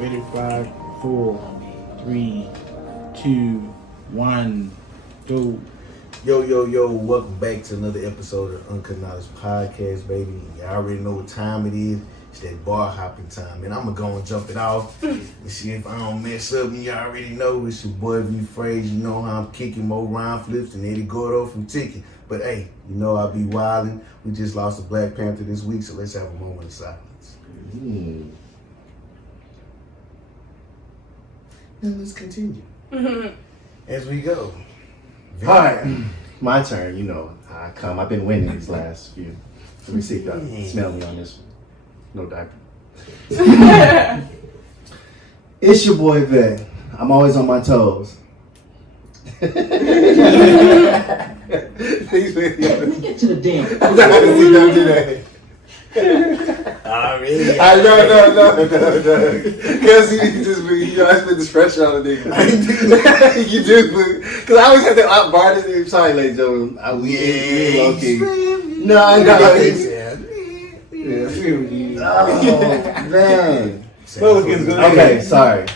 Ready, 5, 4, 3, 2, 1, go. Yo, welcome back to another episode of Uncut Podcast, baby. Y'all already know what time it is. It's that bar hopping time, and I'm gonna go and jump it off and see if I don't mess up. And y'all already know it's your boy V Phrase. You know how I'm kicking more round flips than Eddie Gordo from Ticket. But hey, you know I'll be wildin'. We just lost a Black Panther this week, so let's have a moment of silence. Now let's continue as we go. All right, my turn. You know, I've been winning these last few. Let me see if y'all smell me on this one. No diaper. It's your boy Vet. I'm always on my toes. Get to the damn. Don't do that. Already. No. Because you just I put this pressure on the nigga. You do, because I always have to outbar this nigga. Sorry, ladies and gentlemen. We low key. No. Oh, man. Okay, sorry.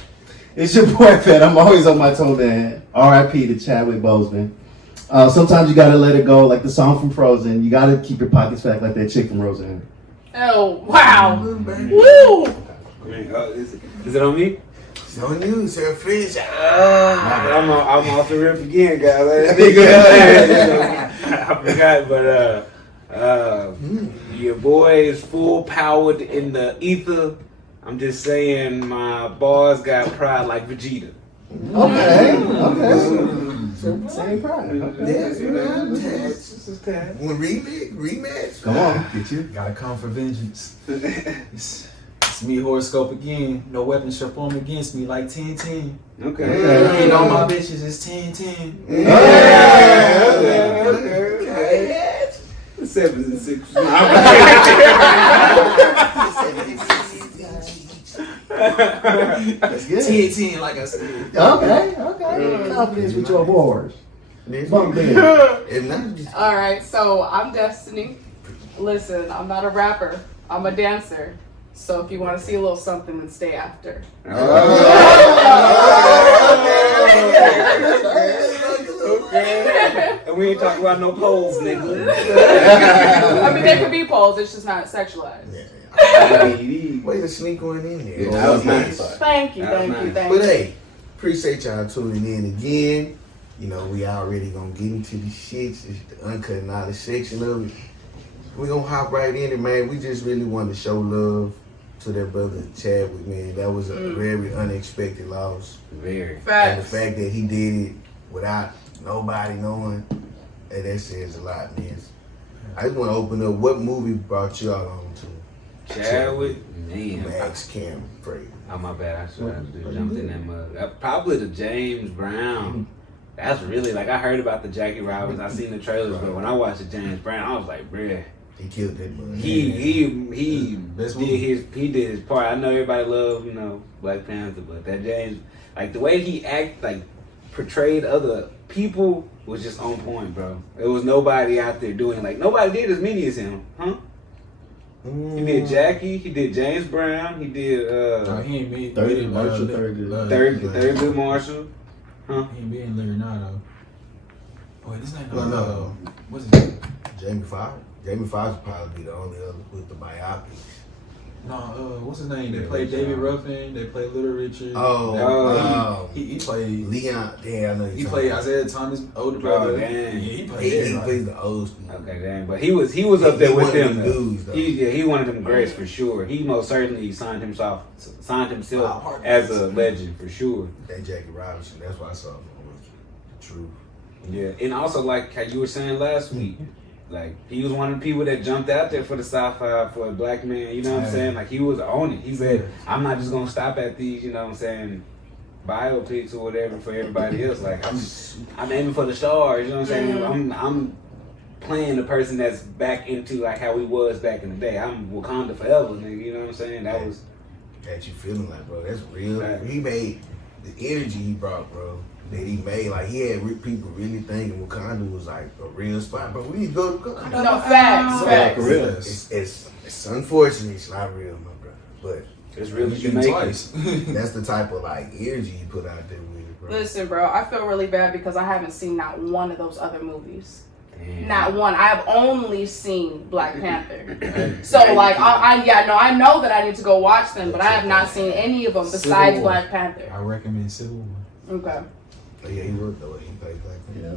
It's your boy, Fed. I'm always on my toe, man. R.I.P. to Chadwick Boseman. Sometimes you gotta let it go, like the song from Frozen. You gotta keep your pockets fat like that chick from Roseanne. Oh, wow. Woo! Is it on me? It's on you, Sir Fish. I'm off the rip again, guys. I forgot, but your boy is full powered in the ether. I'm just saying my bars got pride like Vegeta. Okay. Same pride. One rematch. Come on, get you. Gotta come for vengeance. It's me, horoscope again. No weapon shall form against me like 10-10. Okay. And all my bitches is 10-10. Okay. 7 and 6. That's good. 10-10, like I said. Okay. Confidence with your bars. Bump in. All right, so I'm Destiny. Listen, I'm not a rapper. I'm a dancer. So if you want to see a little something, then stay after. Okay. And we ain't talking about no poles, nigga. I mean, there could be polls. It's just not sexualized. Way to sneak one in there. Yeah, that was nice. Thank you. But hey, appreciate y'all tuning in again. You know, we already gonna get into the shits. It's the uncut knowledge section of it. We gonna hop right in it, man. We just really wanted to show love to their brother Chadwick, man. That was a very unexpected loss. Very. And the Facts. fact that he did it without nobody knowing, hey, that says a lot, man. I just want to open up. What movie brought you all on to? Chadwick, man. Max Cam Fraser. Oh, my bad. I should have jumped in that mug. Probably the James Brown. That's really, like, I heard about the Jackie Robinson. I seen the trailers, but when I watched the James Brown, I was like, bruh. He killed that mug. He did his part. I know everybody love, Black Panther, but that James, like, the way he portrayed other people was just on point, bro. There was nobody out there doing, like, nobody did as many as him, huh? He did Jackie, he did James Brown, he did He ain't being Third Marshall, Thurgood. Thurgood Marshall, huh? He ain't being Leonardo. Wait, this ain't No. What's his name? Jamie Foxx. Jamie Foxx would probably be the only other with the biopics. No, what's his name? They played David Ruffin. They played Little Richard. He played Leon. Damn, I know He played Isaiah Thomas' older brother. Damn. Yeah, he played He everybody. plays the old school. Okay, damn. But he was up there with them. Dudes, though. He one of them greats for sure. He most certainly signed himself as a legend for sure. That Jackie Robinson. That's why I saw him on True. Yeah, and also like how you were saying last week, like he was one of the people that jumped out there for the Sci-Fi for a black man. You know what I'm saying? Like he was on it. He said, "I'm not just gonna stop at these." You know what I'm saying? Biopics or whatever for everybody else. Like I'm aiming for the stars. You know what I'm saying? I'm playing the person that's back into like how we was back in the day. I'm Wakanda forever, nigga. You know what I'm saying? That was. That you feeling like, bro? That's real. Right. He made the energy he brought, bro. That he made, like he had people really thinking Wakanda was like a real spot, bro. We need to go to Wakanda. No, facts. It's unfortunate it's not real, my brother. It's really You Jamaican. twice. That's the type of like energy you put out there with it, bro. Listen, bro, I feel really bad because I haven't seen not one of those other movies. Damn. Not one. I have only seen Black Panther. So like, I know that I need to go watch them, but I have not seen any of them besides Civil War. Black Panther. I recommend Civil War. Okay. But yeah, he worked though. He played Black Panther. Yeah.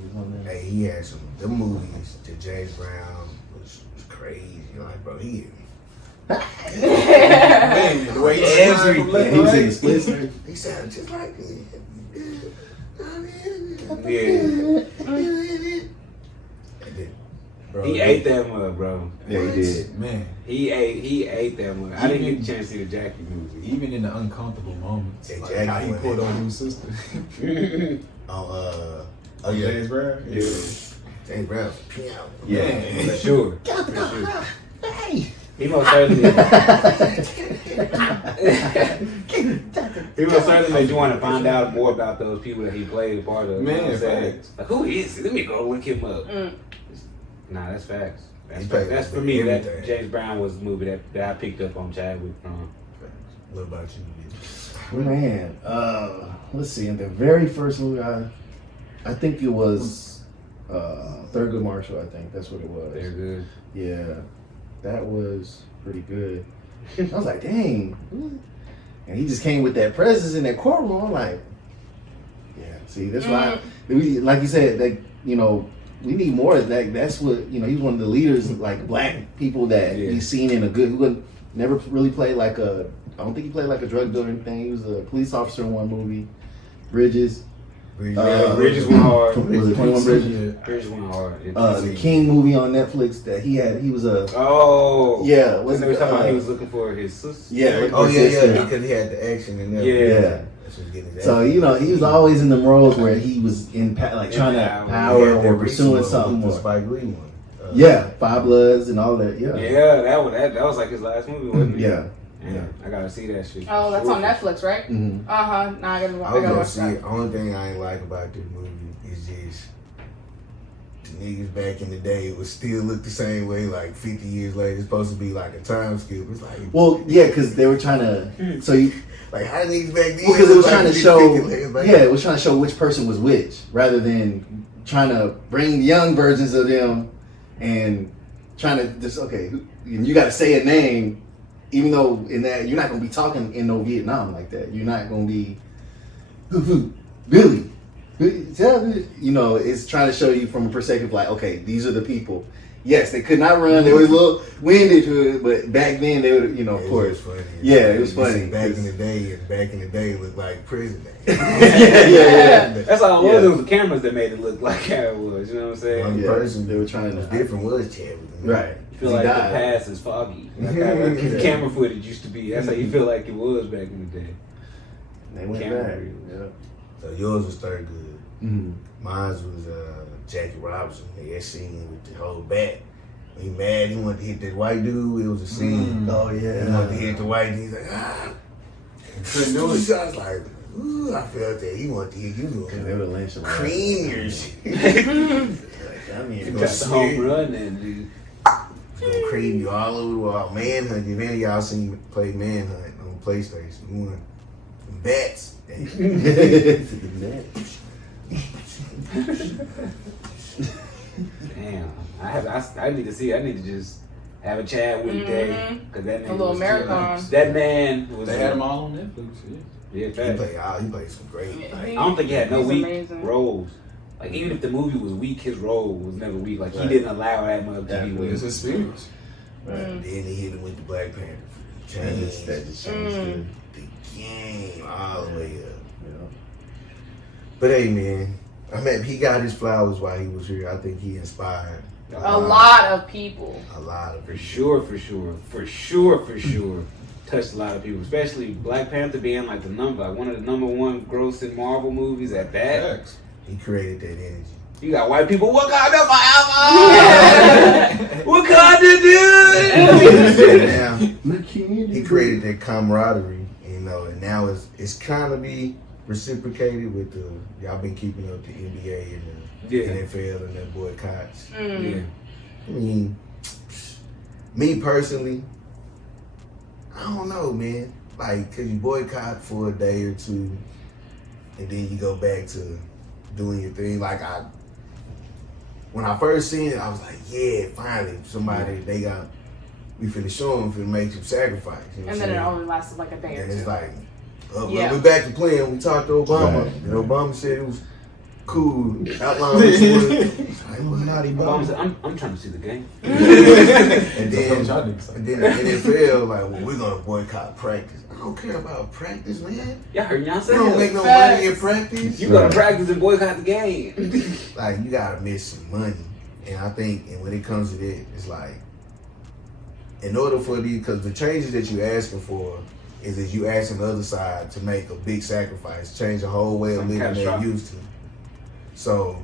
He was on there. Hey, he had some. Them movies to James Brown was crazy. You're like, bro, he. Man, the way he Every- from left Yeah, to he was in right. the split second. He sounded just like Yeah. Bro, He ate that mug, bro. Yeah, he did. Man, He ate that mug. I didn't get a chance to see the Jackie movie. even in the uncomfortable moments, Yeah, like Jackie how he went pulled in. on his sister. Oh, James Brown. Yeah, James Brown, piano. Yeah. for sure. For sure. Hey. He most certainly. He most certainly made you want to find out more about those people that he played a part of. You know what I'm Man, saying? facts. Like, who is he? Let me go look him up. Mm. Nah, that's facts. That's He facts. played That's for me. That everything. James Brown was the movie that I picked up on Chadwick from. What about you? Man, let's see. In the very first movie, I think it was Thurgood Marshall. I think that's what it was. They're good. Yeah, that was pretty good. I was like, dang. And he just came with that presence in that courtroom. I'm like, yeah. See, that's why, like you said, like we need more of that. That's what he's one of the leaders, like black people that Yeah. he's seen in a good. He wouldn't never really played like a. I don't think he played like a drug dealer or anything. He was a police officer in one movie, Bridges. Bridges went hard. Was it 21 Bridges? Bridges went hard. The King movie on Netflix that he had. He was a. Oh. Yeah, Was was they were talking about he was looking for his sister? Yeah. Like Oh his yeah, sister. because he had the action and Yeah. everything. Yeah. That's what's getting his So action. he was always in them roles where he was in like trying to power. He power had that or recent pursuing one something with the more. Spike Lee one. Yeah, Five Bloods and all that. Yeah. Yeah, that was like his last movie, wasn't it? Yeah. Yeah. I gotta see that shit. Oh, that's on Netflix, right? Mhm. Nah, I I gotta was gonna watch see that. it. Only thing I ain't like about this movie is just the niggas back in the day would still look the same way like 50 years later. It's supposed to be like a time skip. It's like, Well, yeah, because they were trying to. So you. like how niggas back then? Because it was look trying like to 50 show. years later. Yeah, it was trying to show which person was which, rather than trying to bring young versions of them and trying to just you got to say a name, even though in that you're not gonna be talking in no Vietnam like that. You're not gonna be Billy. It's trying to show you from a perspective like, okay, these are the people. Yes, they could not run. They was a little winded to it, but back then they would, of It course. was funny. Yeah, it was You see funny. Back in the day, and back in the day looked like prison. yeah. That's all it was. Yeah. It was the cameras that made it look like how it was. You know what I'm saying? One Yeah, person they were trying to. different was Chadwick. Right. You feel He like died. the past is foggy. Like how the camera footage used to be. That's how you feel like it was back in the day. They went Camera back. reels. Yeah. So yours was Thurgood. Mm-hmm. Mine was Jackie Robinson. That scene with the whole bat. He mad. He wanted to hit that white dude. It was a scene. Oh He wanted to hit the white dude. He's like, Couldn't do it. So I was like, ooh, I felt that. He wanted to hit you. They would have lynched him. Cream your shit. Like, I mean, That's the home run then, dude. Gonna cream you all over the wall. Manhunt. If any of y'all seen me play Manhunt on PlayStation, one bats. Damn. I need to see. I need to just have a Chadwick day because that nigga A little was marathon. That man was. They had them all on Netflix. Yeah. Yeah, He fact. played some great. Yeah, Like, I don't think he had no He's weak amazing. roles. Like even if the movie was weak, his role was never weak. Like Right. he didn't allow that much to be Definitely. weak. It's experience. then he hit him with the Black Panther. That just changed it. The game all the way up. Yeah. But hey, man, he got his flowers while he was here. I think he inspired A lot of people. a lot of For people. sure. Touched a lot of people, especially Black Panther being like one of the number one grossing Marvel movies at that. Facts. He created that energy. You got white people, Wakanda forever! Wakanda, dude! Now, he created that camaraderie, and now it's kind of be reciprocated with y'all been keeping up the NBA and the Yeah. NFL and their boycotts. Yeah. I mean, me personally, I don't know, man. Like, cause you boycott for a day or two, and then you go back to doing your thing. Like when I first seen it, I was like, yeah, finally somebody we finna show them, finna make some sacrifice. You know And then it only lasted like a day or and two. it's like, Yeah. we back to playing. We talked to Obama, Right. and Obama said it was cool. Outline what you would. Like, what? Obama said, I'm trying to see the game. And then the NFL, like, well, we're gonna boycott practice. I don't care about practice, man. Y'all heard y'all You say don't that. make no money in practice. You gotta practice and boycott the game. Like, you gotta miss some money. And I think, and when it comes to that, it's like, in order for these, because the changes that you're asking for is that you asking the other side to make a big sacrifice, change the whole way of living they're used to. So,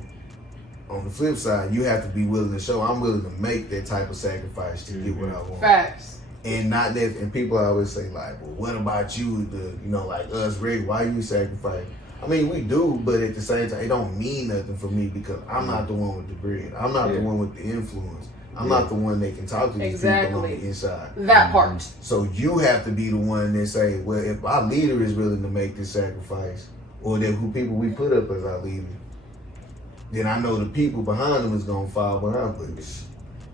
on the flip side, you have to be willing to show, I'm willing to make that type of sacrifice to get what I want. Facts. And not that, and people always say like, well, what about you, like us, Rick, why you sacrifice? I mean, we do, but at the same time, it don't mean nothing for me because I'm not the one with the bread. I'm not the one with the influence. I'm not the one that can talk to these people on the inside. That part. So you have to be the one that say, well, if our leader is willing to make this sacrifice, or that who people we put up as our leader, then I know the people behind them is gonna fall behind. But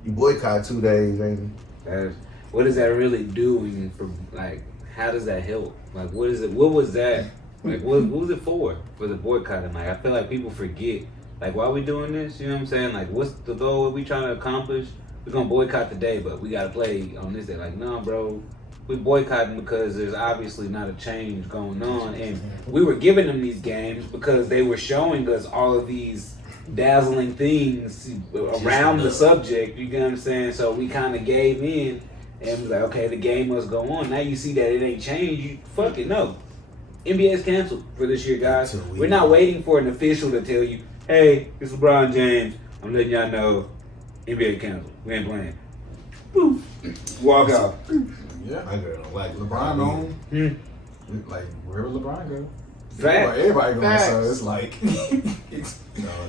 you boycott 2 days, ain't it? What is that really doing for, like, how does that help? Like, what is it? What was that? Like, what was it for the boycotting? Like, I feel like people forget, like, why are we doing this? You know what I'm saying? Like, what's the goal? What we trying to accomplish? We're going to boycott today, but we got to play on this day. Like, no, bro. We boycotting because there's obviously not a change going on. And we were giving them these games because they were showing us all of these dazzling things around the subject. You get what I'm saying? So we kind of gave in. And was like, okay, the game must go on. Now you see that it ain't changed. You fuck it, no. NBA's canceled for this year, guys. We're not waiting for an official to tell you, hey, it's LeBron James. I'm letting y'all know NBA canceled. We ain't playing. Woo. Walk out. Yeah. My girl don't like LeBron on. Like, wherever LeBron go. Facts. Everybody going, Facts. so it's like, No, you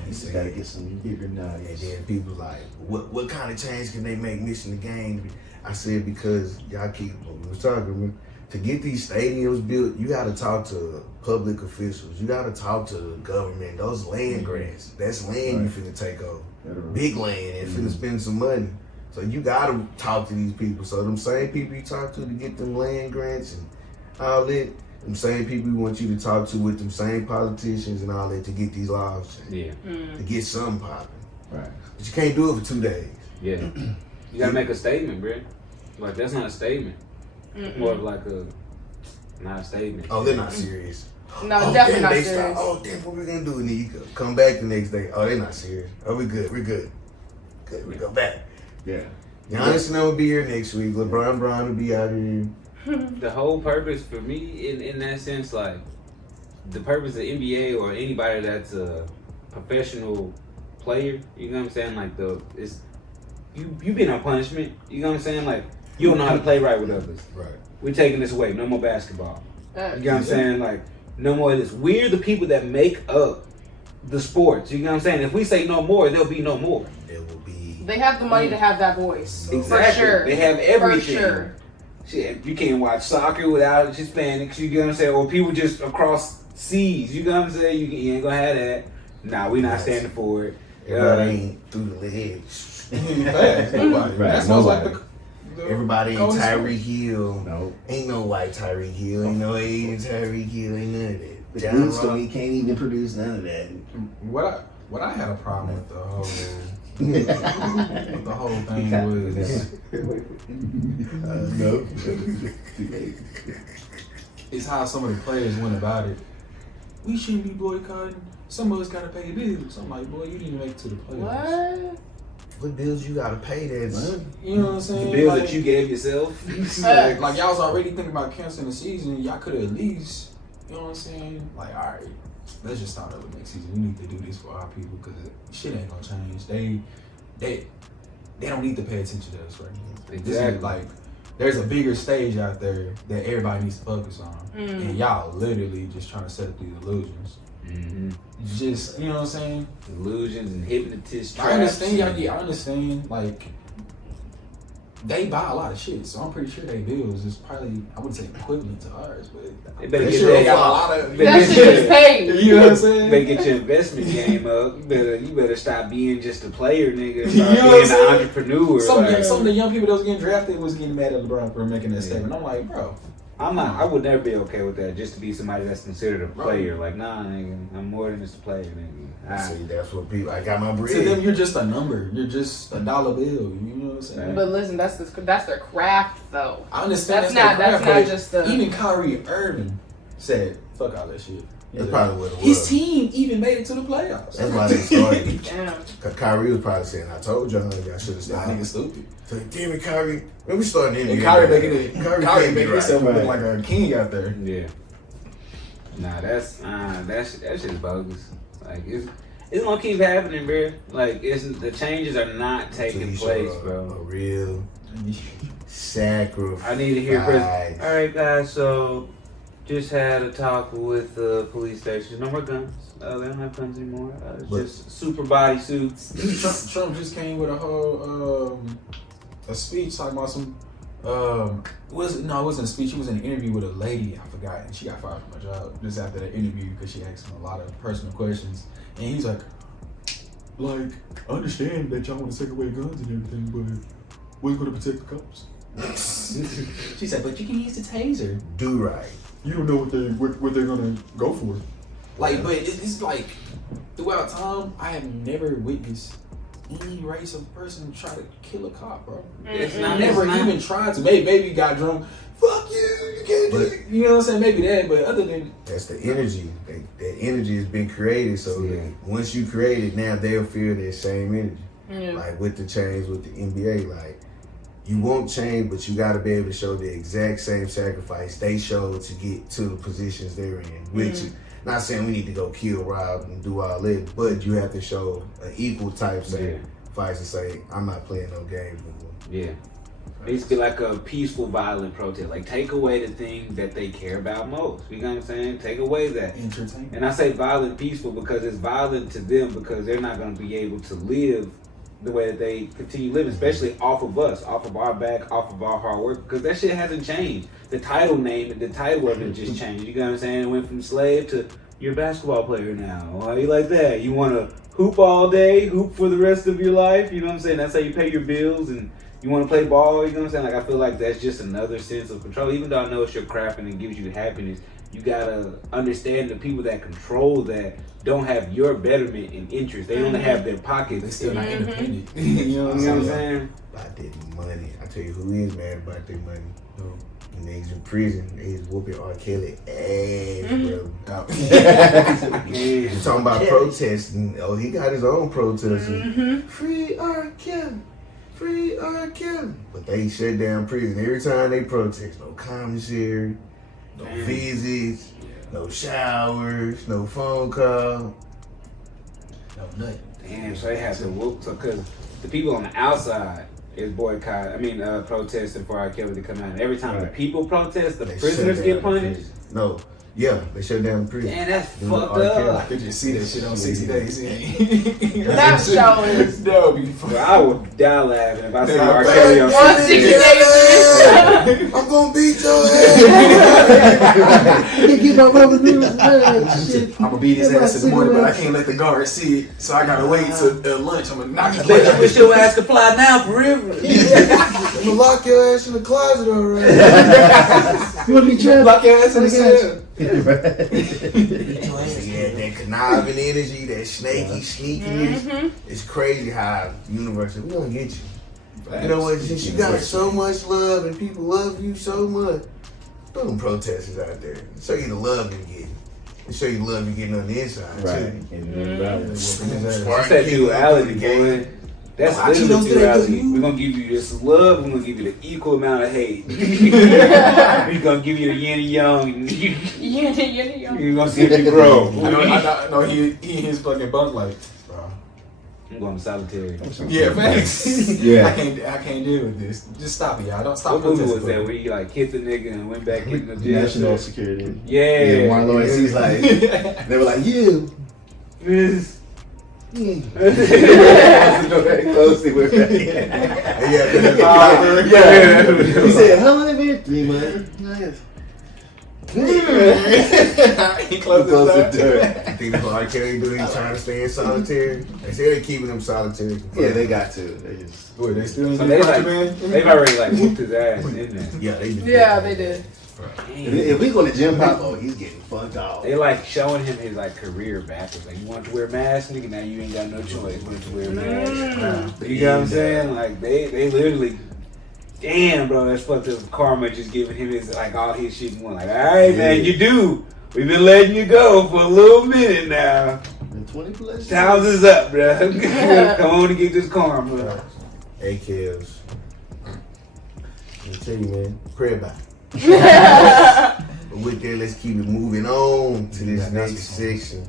Just gotta get some bigger And knives. then people like, what kind of change can they make missing the game? I said, because y'all keep, we was talking, to get these stadiums built, you gotta talk to public officials. You gotta talk to the government. Those land grants, that's land you finna take over. Big land and finna spend some money. So you gotta talk to these people. So them same people you talk to get them land grants and all that, them same people you want you to talk to with them same politicians and all that to get these laws changed. Yeah. To get something popping. Right. But you can't do it for 2 days. Yeah. You gotta make a statement, bro. Like, that's not a statement. More of like not a statement. Oh, they're not serious. No, definitely not they serious. Start, oh, damn, what we gonna do? And then you come back the next day. Oh, they're not serious. Oh, we good. We're good. Good. We go back. Yeah. Giannis and them will be here next week. LeBron Brown will be out here. The whole purpose for me, in that sense, like, the purpose of NBA or anybody that's a professional player, you know what I'm saying? Like, you been on punishment, you know what I'm saying? Like, you don't know how to play right with others. Right. We're taking this away. No more basketball. You know what I'm saying? Like, no more of this. We're the people that make up the sports. You know what I'm saying? If we say no more, there'll be no more. There will be. They have the money to have that voice. Exactly. For sure. They have everything. For sure. Shit, you can't watch soccer without Hispanics. You get what I'm saying? Or people just across seas. You know what I'm saying? You ain't gonna have that. Nah, we not standing for it. Everybody ain't through the legs. fast. Nobody. Right, That sounds like nobody. the Everybody ain't Golden Tyreek Hill. No. Ain't no white Tyreek Hill. Ain't no Asian Tyreek Hill. Ain't none of that. The John Boots Ross. he can't even produce none of that. What I had a problem with the whole thing was No. is how some of the players went about it. We shouldn't be boycotting. Some of us gotta pay bills. I'm like, boy, you didn't make it to the playoffs. What? What bills you gotta pay? That's You know what I'm saying? The bills like, that you gave yourself. like y'all was already thinking about canceling the season. Y'all could have at least, you know what I'm saying? Like, all right, let's just start over next season. We need to do this for our people because shit ain't gonna change. They don't need to pay attention to us right now. This is Exactly. like, there's a bigger stage out there that everybody needs to focus on, and y'all literally just trying to set up these illusions. Mm-hmm. Just, you know what I'm saying? Illusions and hypnotists. I understand, I understand, like, they buy a lot of shit, so I'm pretty sure their bills is probably, I wouldn't say equivalent to ours, but They better they get got a lot of. That shit is paid. You know what I'm saying? Better get your investment game up. You better stop being just a player, nigga. You know Start what I'm being an saying? entrepreneur. Some like, of the young people that was getting drafted was getting mad at LeBron for making that statement. I'm like, bro, I would never be okay with that. Just to be somebody that's considered a Right. player. Like, nah, nigga, I'm more than just a player, nigga. See, that's what people. I got my bread. to them you're just a number. You're just a dollar bill. You know what I'm saying? But listen, that's their craft, though. I understand That's their not craft, not but just the. even Kyrie Irving said, "Fuck all that shit." That's probably what it was. His team even made it to the playoffs. That's why they started. Damn. Cause Kyrie was probably saying, "I told y'all, y'all should have Nah, started." nigga stupid. So damn it, Kyrie. When we started the NBA, And Kyrie making it. Kyrie Kyrie can't be making right. himself look Right. like a king out there. Yeah. Nah, that shit's bogus. Like it's gonna keep happening, bro. Like the changes are not taking Please place, show bro. A real sacrifice. I need to hear Chris. All right, guys. So just had a talk with the police station. No more guns. They don't have guns anymore. It's But- just super body suits. Trump just came with a whole a speech talking about some it wasn't a speech. It was an interview with a lady. I forgot, and she got fired from her job just after the interview because she asked him a lot of personal questions. And he's like, I understand that y'all want to take away guns and everything, but what's going to protect the cops? She said, but you can use the taser. Do right. You don't know what they're gonna go for. Like, but it's like throughout time, I have never witnessed any race of person try to kill a cop, bro. It's I not never it's not- even tried to. Maybe got drunk. Fuck you! You can't do it. You know what I'm saying? Maybe that, but other than That's the energy. That energy has been created. So Yeah. once you create it, now they'll feel that same energy. Yeah. Like with the change with the NBA, like you won't change, but you got to be able to show the exact same sacrifice they showed to get to the positions they're in. Which, not saying we need to go kill, rob, and do all that, but you have to show an equal type sacrifice and say, I'm not playing no games anymore. Yeah. It needs to be like a peaceful, violent protest. Like, take away the thing that they care about most. You know what I'm saying? Take away that. entertainment. And I say violent, peaceful because it's violent to them because they're not going to be able to live the way that they continue living, especially off of us, off of our back, off of our hard work, because that shit hasn't changed. The title name and the title of it just changed. You know what I'm saying? It went from slave to you're a basketball player now. Why you like that? You want to hoop all day, hoop for the rest of your life? You know what I'm saying? That's how you pay your bills and you want to play ball, you know what I'm saying? Like, I feel like that's just another sense of control. Even though I know it's your craft and it gives you happiness, you gotta understand the people that control that don't have your betterment and interest. They only have their pockets. They're still not independent. You know what I'm saying? About that money. I tell you who is mad about their money. No. Niggas in prison, they is whooping R.Kelly ass, bro. You talking about protesting. Oh, he got his own protesting. Free R.Kelly. Free R.Kelly. But they shut down prison every time they protest. No commissary, no visits, no showers, no phone call. No, nothing. Damn, so they have to whoop. So, because the people on the outside is protesting for R.Kelly to come out. And every time the people protest, the They prisoners shut get down punished. prison. No. Yeah, they shut down the prison. Damn, that's Them fucked R.Kelly. up. I could just see that shit on 60 Days. That show is. That would be fun. Bro, I would die laughing if I see Yeah, R. Kelly on 160 60 days. I'm gonna beat your ass. Keep my brother doing shit. I'm gonna beat his ass in the morning, but I can't let the guards see it, so I gotta wait till lunch. I'm gonna knock his Bet you wish butt your ass could fly now forever. I'm gonna lock your ass in the closet already. You want to be trapped? Lock your ass in the cell. Yeah, that conniving energy, that snaky sneakiness. It's crazy how universal. We gonna get you. You know what? Since you got so much love and people love you so much, throw them protesters out there. Show you the love you're getting. And show you the love you're getting on the inside Right. too. That's that duality, boy. That's literally duality. We're gonna give you this love, we're gonna give you the equal amount of hate. We're gonna give you the yin and yang. You're gonna see if you grow. I know he in his fucking bunk like, bro. I'm going to solitary. Yeah, facts. Yeah. I can't deal with this. Just stop it, y'all. Don't stop What movie was protesting. that where you like hit the nigga and went back in the jail? National security. Yeah. Yeah, Marlon, he's like, they were like, you. Yes. Closely with that. Yeah. He said, how long have it been? 3 months. He closed the door. I think that's what R.Kelly do. He's trying to stay in solitary. They say they're keeping him solitary. Yeah, they got to. They just. Boy, they still So they've already like whooped his ass in there. Yeah, they did. Yeah, they did. If we go to Jim Pop, he's getting fucked off. They like showing him his like career backwards. Like you want to wear a mask, nigga. Now you ain't got no choice but to wear a mask. You know what I'm saying? Like they literally. Damn, bro, that's fucked up. Karma just giving him his like all his shit in one. Like, all right, man, you do. We've been letting you go for a little minute now. 20 plus. Times is up, bro. Come on and get this karma. Hey, Kels. I tell you, man, pray about it. But with that, let's keep it moving on to this next section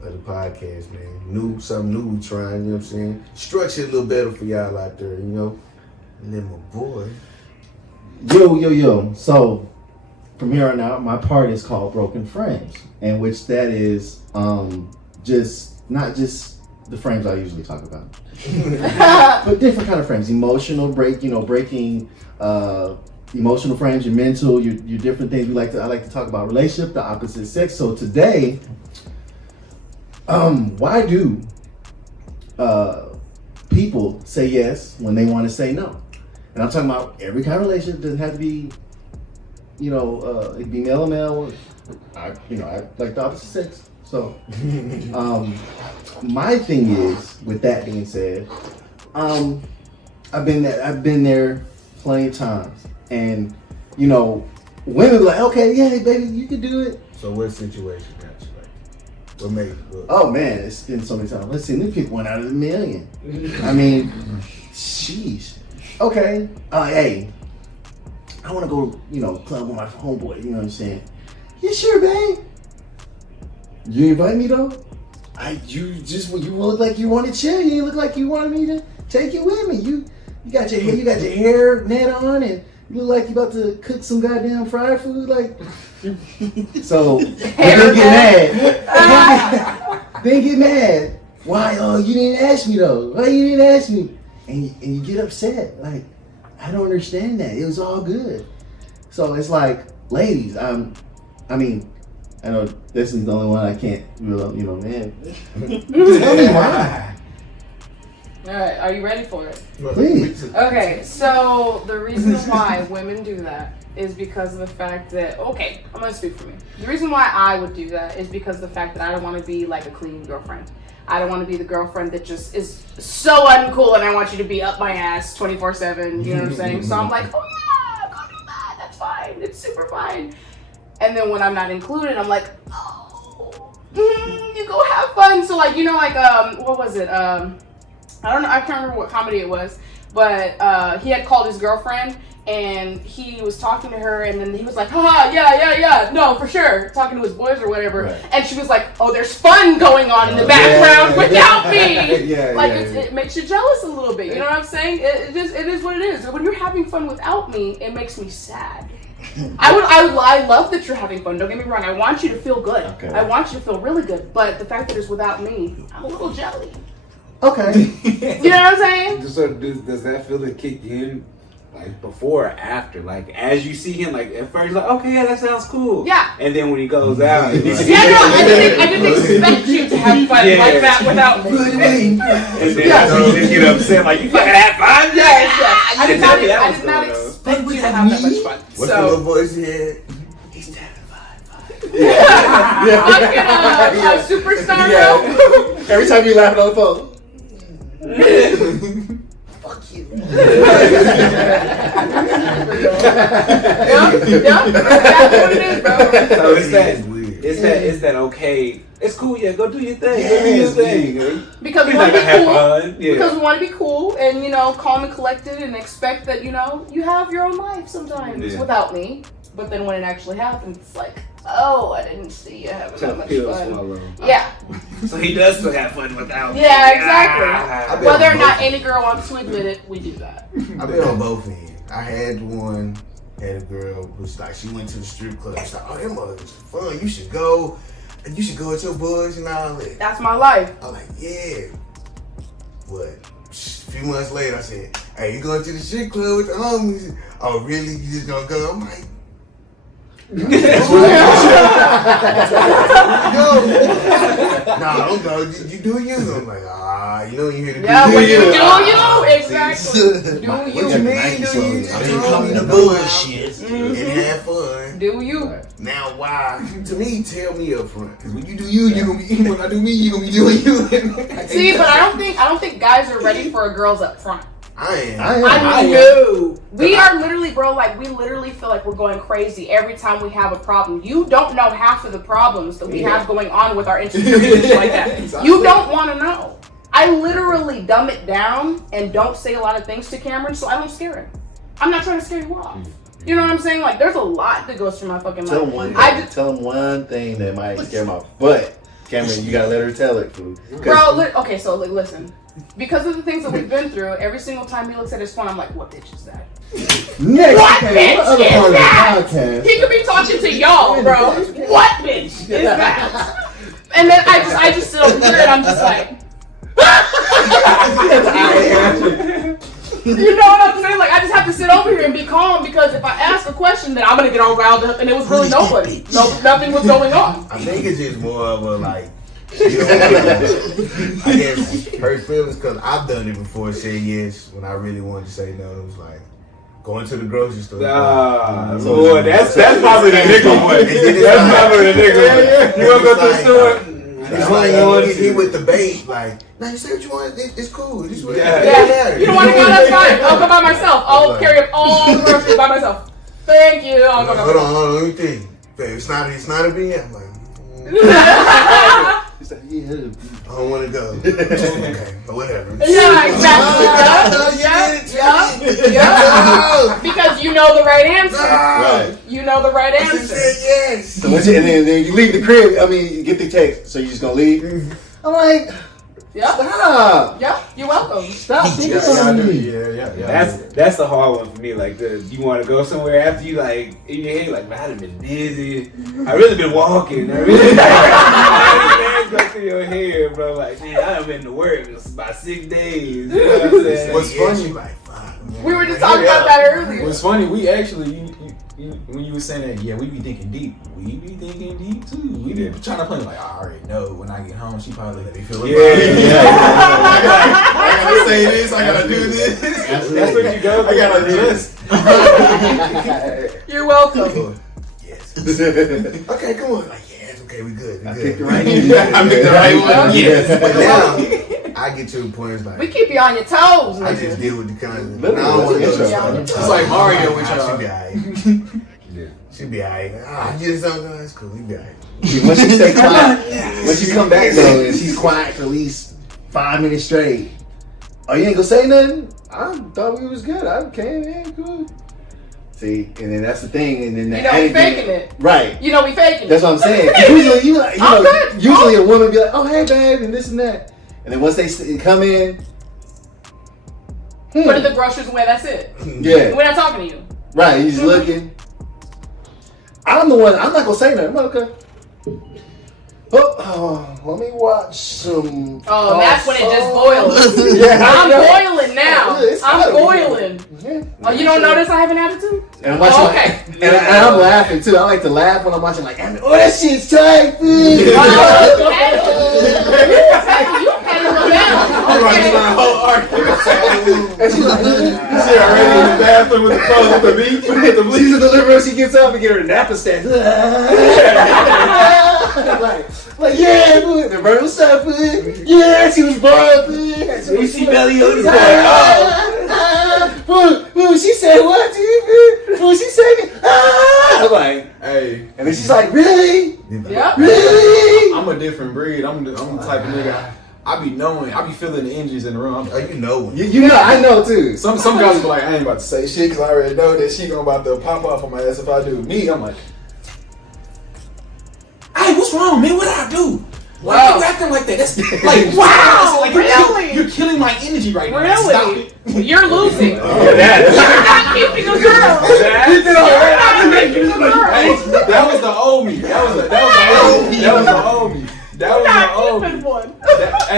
of the podcast, man. Something new we trying, you know what I'm saying? Structure a little better for y'all out there, you know? And then my boy. Yo. So, from here on out, my part is called Broken Frames, in which that is not just the frames I usually talk about, but different kind of frames. Emotional breaking emotional frames, your mental, your different things. I like to talk about relationship, the opposite sex. So today, why do people say yes when they want to say no? And I'm talking about every kind of relationship. It doesn't have to be, it can be male or male. I like the opposite sex. So, my thing is, with that being said, I've been there plenty of times, and women be like, okay, yeah, baby, you can do it. So what situation got you like? What made you? Oh man, it's been so many times. Let's see, let me pick one out of a million. I mean, sheesh. Okay, hey, I want to go, club with my homeboy. You know what I'm saying? Yeah, sure, babe. You invite me though? You look like you want to chill. You look like you wanted me to take you with me. You got your hair net on, and you look like you about to cook some goddamn fried food. Like, so then get mad. Then get mad. Why? Oh, you didn't ask me though. Why you didn't ask me? And you get upset. Like, I don't understand that. It was all good. So it's like, ladies, I know this is the only one I can't, man. Just tell me why. All right, are you ready for it? Please. Okay, so the reason why women do that is because of the fact that, okay, I'm gonna speak for me. The reason why I would do that is because of the fact that I don't want to be like a clean girlfriend. I don't want to be the girlfriend that just is so uncool and I want you to be up my ass 24/7, you know what I'm saying? So I'm like, oh yeah, go do that, that's fine, it's super fine. And then when I'm not included, I'm like, oh, you go have fun. So like, what was it? I don't know, I can't remember what comedy it was, but he had called his girlfriend and he was talking to her, and then he was like, haha, yeah, no, for sure, talking to his boys or whatever. Right. And she was like, oh, there's fun going on in the background without me. It makes you jealous a little bit, you know what I'm saying? It is what it is. When you're having fun without me, it makes me sad. I love that you're having fun, don't get me wrong. I want you to feel good. Okay. I want you to feel really good, but the fact that it's without me, I'm a little jelly. Okay. You know what I'm saying? So does that feeling kick in like before or after? Like as you see him, like at first you're like, okay, yeah, that sounds cool. Yeah. And then when he goes out, like, I didn't expect you to have fun like that without me. And then you just get upset, like you fucking had fun. I did not expect you to have that much fun. What's the little voice he had? He's terrified. Fucking superstar. Yeah. Every time you laughing on the phone. Fuck you. Yeah, that's what it is, bro. So it's that okay. It's cool, yeah. Go do your thing. Go do your thing. Because we want to be cool. Because we want to be cool and calm and collected and expect that you have your own life sometimes without me. But then when it actually happens, it's like, oh, I didn't see you having that much fun. Yeah. So he does still have fun without me. Yeah, exactly. Whether or not any girl wants to admit it, we do that. I've been on both ends. I had a girl who's like, she went to the strip club. She's like, oh, that mother was fun. You should go. you should go with your boys and all that. That's my life. I'm like, yeah. What? A few months later, I said, hey, you going to the shit club with the homies? Oh, really? You just gonna go? I'm like, Nah, don't go. You do you. I'm like, you know you here to do Yeah, when you you. do you, exactly. Do What you. you mean, do you? I didn't come to bullshit. And have fun. Do you. Now, why? To me, tell me up front. Because when you do you gonna be, when I do me, you gonna be doing you. See, but I don't think guys are ready for girls up front. I am. I know. We are literally, bro, like, we literally feel like we're going crazy every time we have a problem. You don't know half of the problems that we have going on with our insecurities and shit like that. You don't want to know. I literally dumb it down and don't say a lot of things to Cameron, so I don't scare him. I'm not trying to scare you off. You know what I'm saying? Like, there's a lot that goes through my fucking Tell him mind. tell him one thing that might scare him off. But Cameron, you gotta let her tell it, fool. Bro, okay, so like, listen. Because of the things that we've been through, every single time he looks at his phone, I'm like, what bitch is that? Next, What bitch what other is part of the that? podcast? He could be talking to y'all, bro. What bitch is that? And then I just sit over here and I'm just like, you know what I'm saying? Like, I just have to sit over here and be calm because if I ask a question, then I'm gonna get all riled up, and it was really nobody. Nothing was going on. I think it's just more of a like, you know, I guess hurt feelings because I've done it before. Say yes when I really wanted to say no. It was like going to the grocery store. Boy, that's probably the nigga one. That's probably the nigga one. You wanna go to the store? It's like he with the bait, like, nah, you say what you want, it's cool. This way. Yeah. You don't want to go? That's fine. I'll go by myself. I'll carry up all the groceries by myself. Thank you. I'll go by myself. Hold on, let me think. Babe, it's not a bean. I'm like, He's like, yeah. I don't want to go. Okay, but whatever. Yeah, exactly. Yeah. Because you know the right answer. Right. You know the right I just answer. said yes. So and then you leave the crib. I mean, you get the text. So you just gonna leave? I'm like, Yep. stop. Yep. You're welcome. Stop thinking about me. Yeah. That's the hard one for me. Like, you want to go somewhere after you like in your head, like, man, I've been busy. I really been walking. I really go through your head, bro. Like, man, I've been to work about 6 days. You know what I'm saying? What's funny? Like, fuck, man. We were just talking about that earlier. What's funny? We actually, when you were saying that, yeah, we be thinking deep. We be thinking deep too. We be trying to play like, I already know when I get home, she probably let me feel it. Yeah. I gotta say this. I gotta do this. That's what you go. I gotta adjust. You're welcome. Yes. Okay, come on. Like, yes, okay, we good. I We picked the good. right one. I picked the right one. Yes. But now, I get to the point it's like, We keep you on your toes, I just nigga. deal with the content. Literally, I don't want to that's go to interesting. stuff. It's like Mario with She y'all. be alright. She be alright. I just don't know. It's cool. We be alright. See, once she stay quiet, once you come back though, and she's quiet for at least 5 minutes straight. Oh, you ain't gonna say nothing? I thought we was good. I came in cool. See, and then that's the thing, and then You know we faking it. Right. You know we faking it. That's what I'm saying. Usually, you know, good. usually a woman be like, "Oh, hey, babe," and this and that, and then once they come in, Put the groceries away. That's it. yeah, We're not talking to you. right. You just looking. I'm the one. I'm not gonna say nothing. I'm okay. Let me watch some. Oh, that's when it just boils. Yeah, I'm boiling now. It's I'm gotta be boiling. Yeah. Oh, you don't notice I have an attitude? And I'm watching, Oh, okay. and I'm laughing too. I like to laugh when I'm watching, like, oh, that shit's tight, man. You petting them down. Okay. And she's like, She already in the bathroom with the clothes with the meat. With the she's in the living room. She gets up and get her nap stand. like, yeah, food. The bird was up, food. Yeah, she was born, food. We see belly on the Food, she said what to you, food? Food, she said it. I'm like, Hey, and then she's like, really? Yep. Really? I'm a different breed. I'm the type of nigga. I be knowing. I be feeling the energies in the room. I'm Oh, like, you know. You know, I know too. some guys be like, I ain't about to say shit because I already know that she gonna about to pop off on my ass if I do. Me, I'm like, hey, what's wrong, man? What did I do? Why Wow. you acting like that? That's like, Wow, like really? you're killing my energy right now. Stop Really? it. You're losing. You're that. not keeping a girl. You're not keeping a girl. Hey, that was the old me. That was the old me.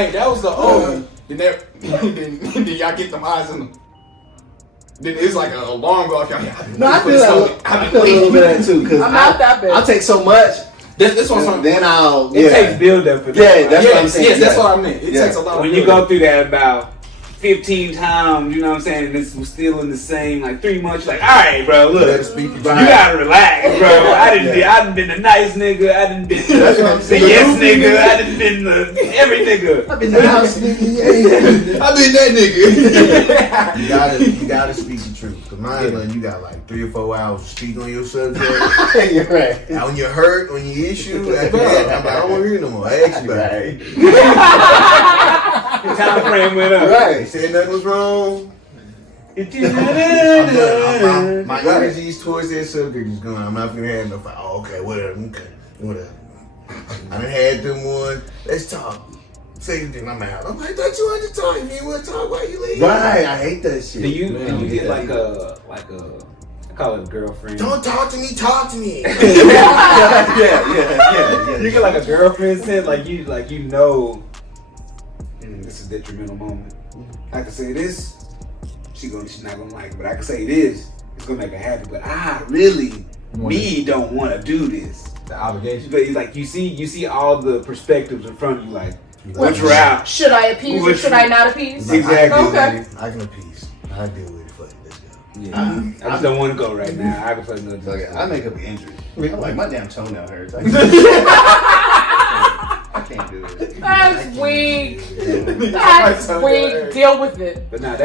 Hey, that was the old. Then y'all get them eyes in them. Then it's like an alarm go off. Y'all. No, I feel a little bit of that too. Cause I'm not that big. I'll take so much. This one's then I'll. It takes build up for that. Yeah, that's what I'm saying. Yes, that's what I meant. It takes a lot. When you go through that about 15 times, you know what I'm saying, and it's still in the same, like 3 months, you're like, alright, bro, look, you gotta relax, bro. I done been the nice nigga, I done been the yes nigga, I done been the every nigga. I've been the house nigga, yeah. I've been that nigga. You gotta speak the truth. Cause mine, you got like 3 or 4 hours to speak on your subject. You're right. And when you're hurt, on your issue, after that, I'm like, I don't want to hear no more. I asked you about it. Time frame went up. Right. Said nothing was wrong. My energies towards that subject is gone. I'm not gonna have no fight. Oh, okay, whatever. I done had them one. Let's talk. Say it in my mouth. I'm like, I thought you wanted to talk. If you want to talk, why you leave? Right. I hate that shit. Do you get like a I call it a girlfriend. Don't talk to me. Talk to me. yeah. You get like a girlfriend sense, like you know, this is a detrimental moment. I can say this, she's not gonna like it, but I can say this, it's gonna make her happy. But I really, don't want to do this. The obligation. But it's like you see all the perspectives in front of you, like which route? Should I appease or should I not appease? Exactly. Okay. I can appease. I deal with it. Fuck it. Let's go. Yeah. I just don't want to go right now. I can fucking go. Okay, I make up an injury. I'm like, my damn toenail hurts. I can't do it. That's weak. That's weak. Deal with it. But nah,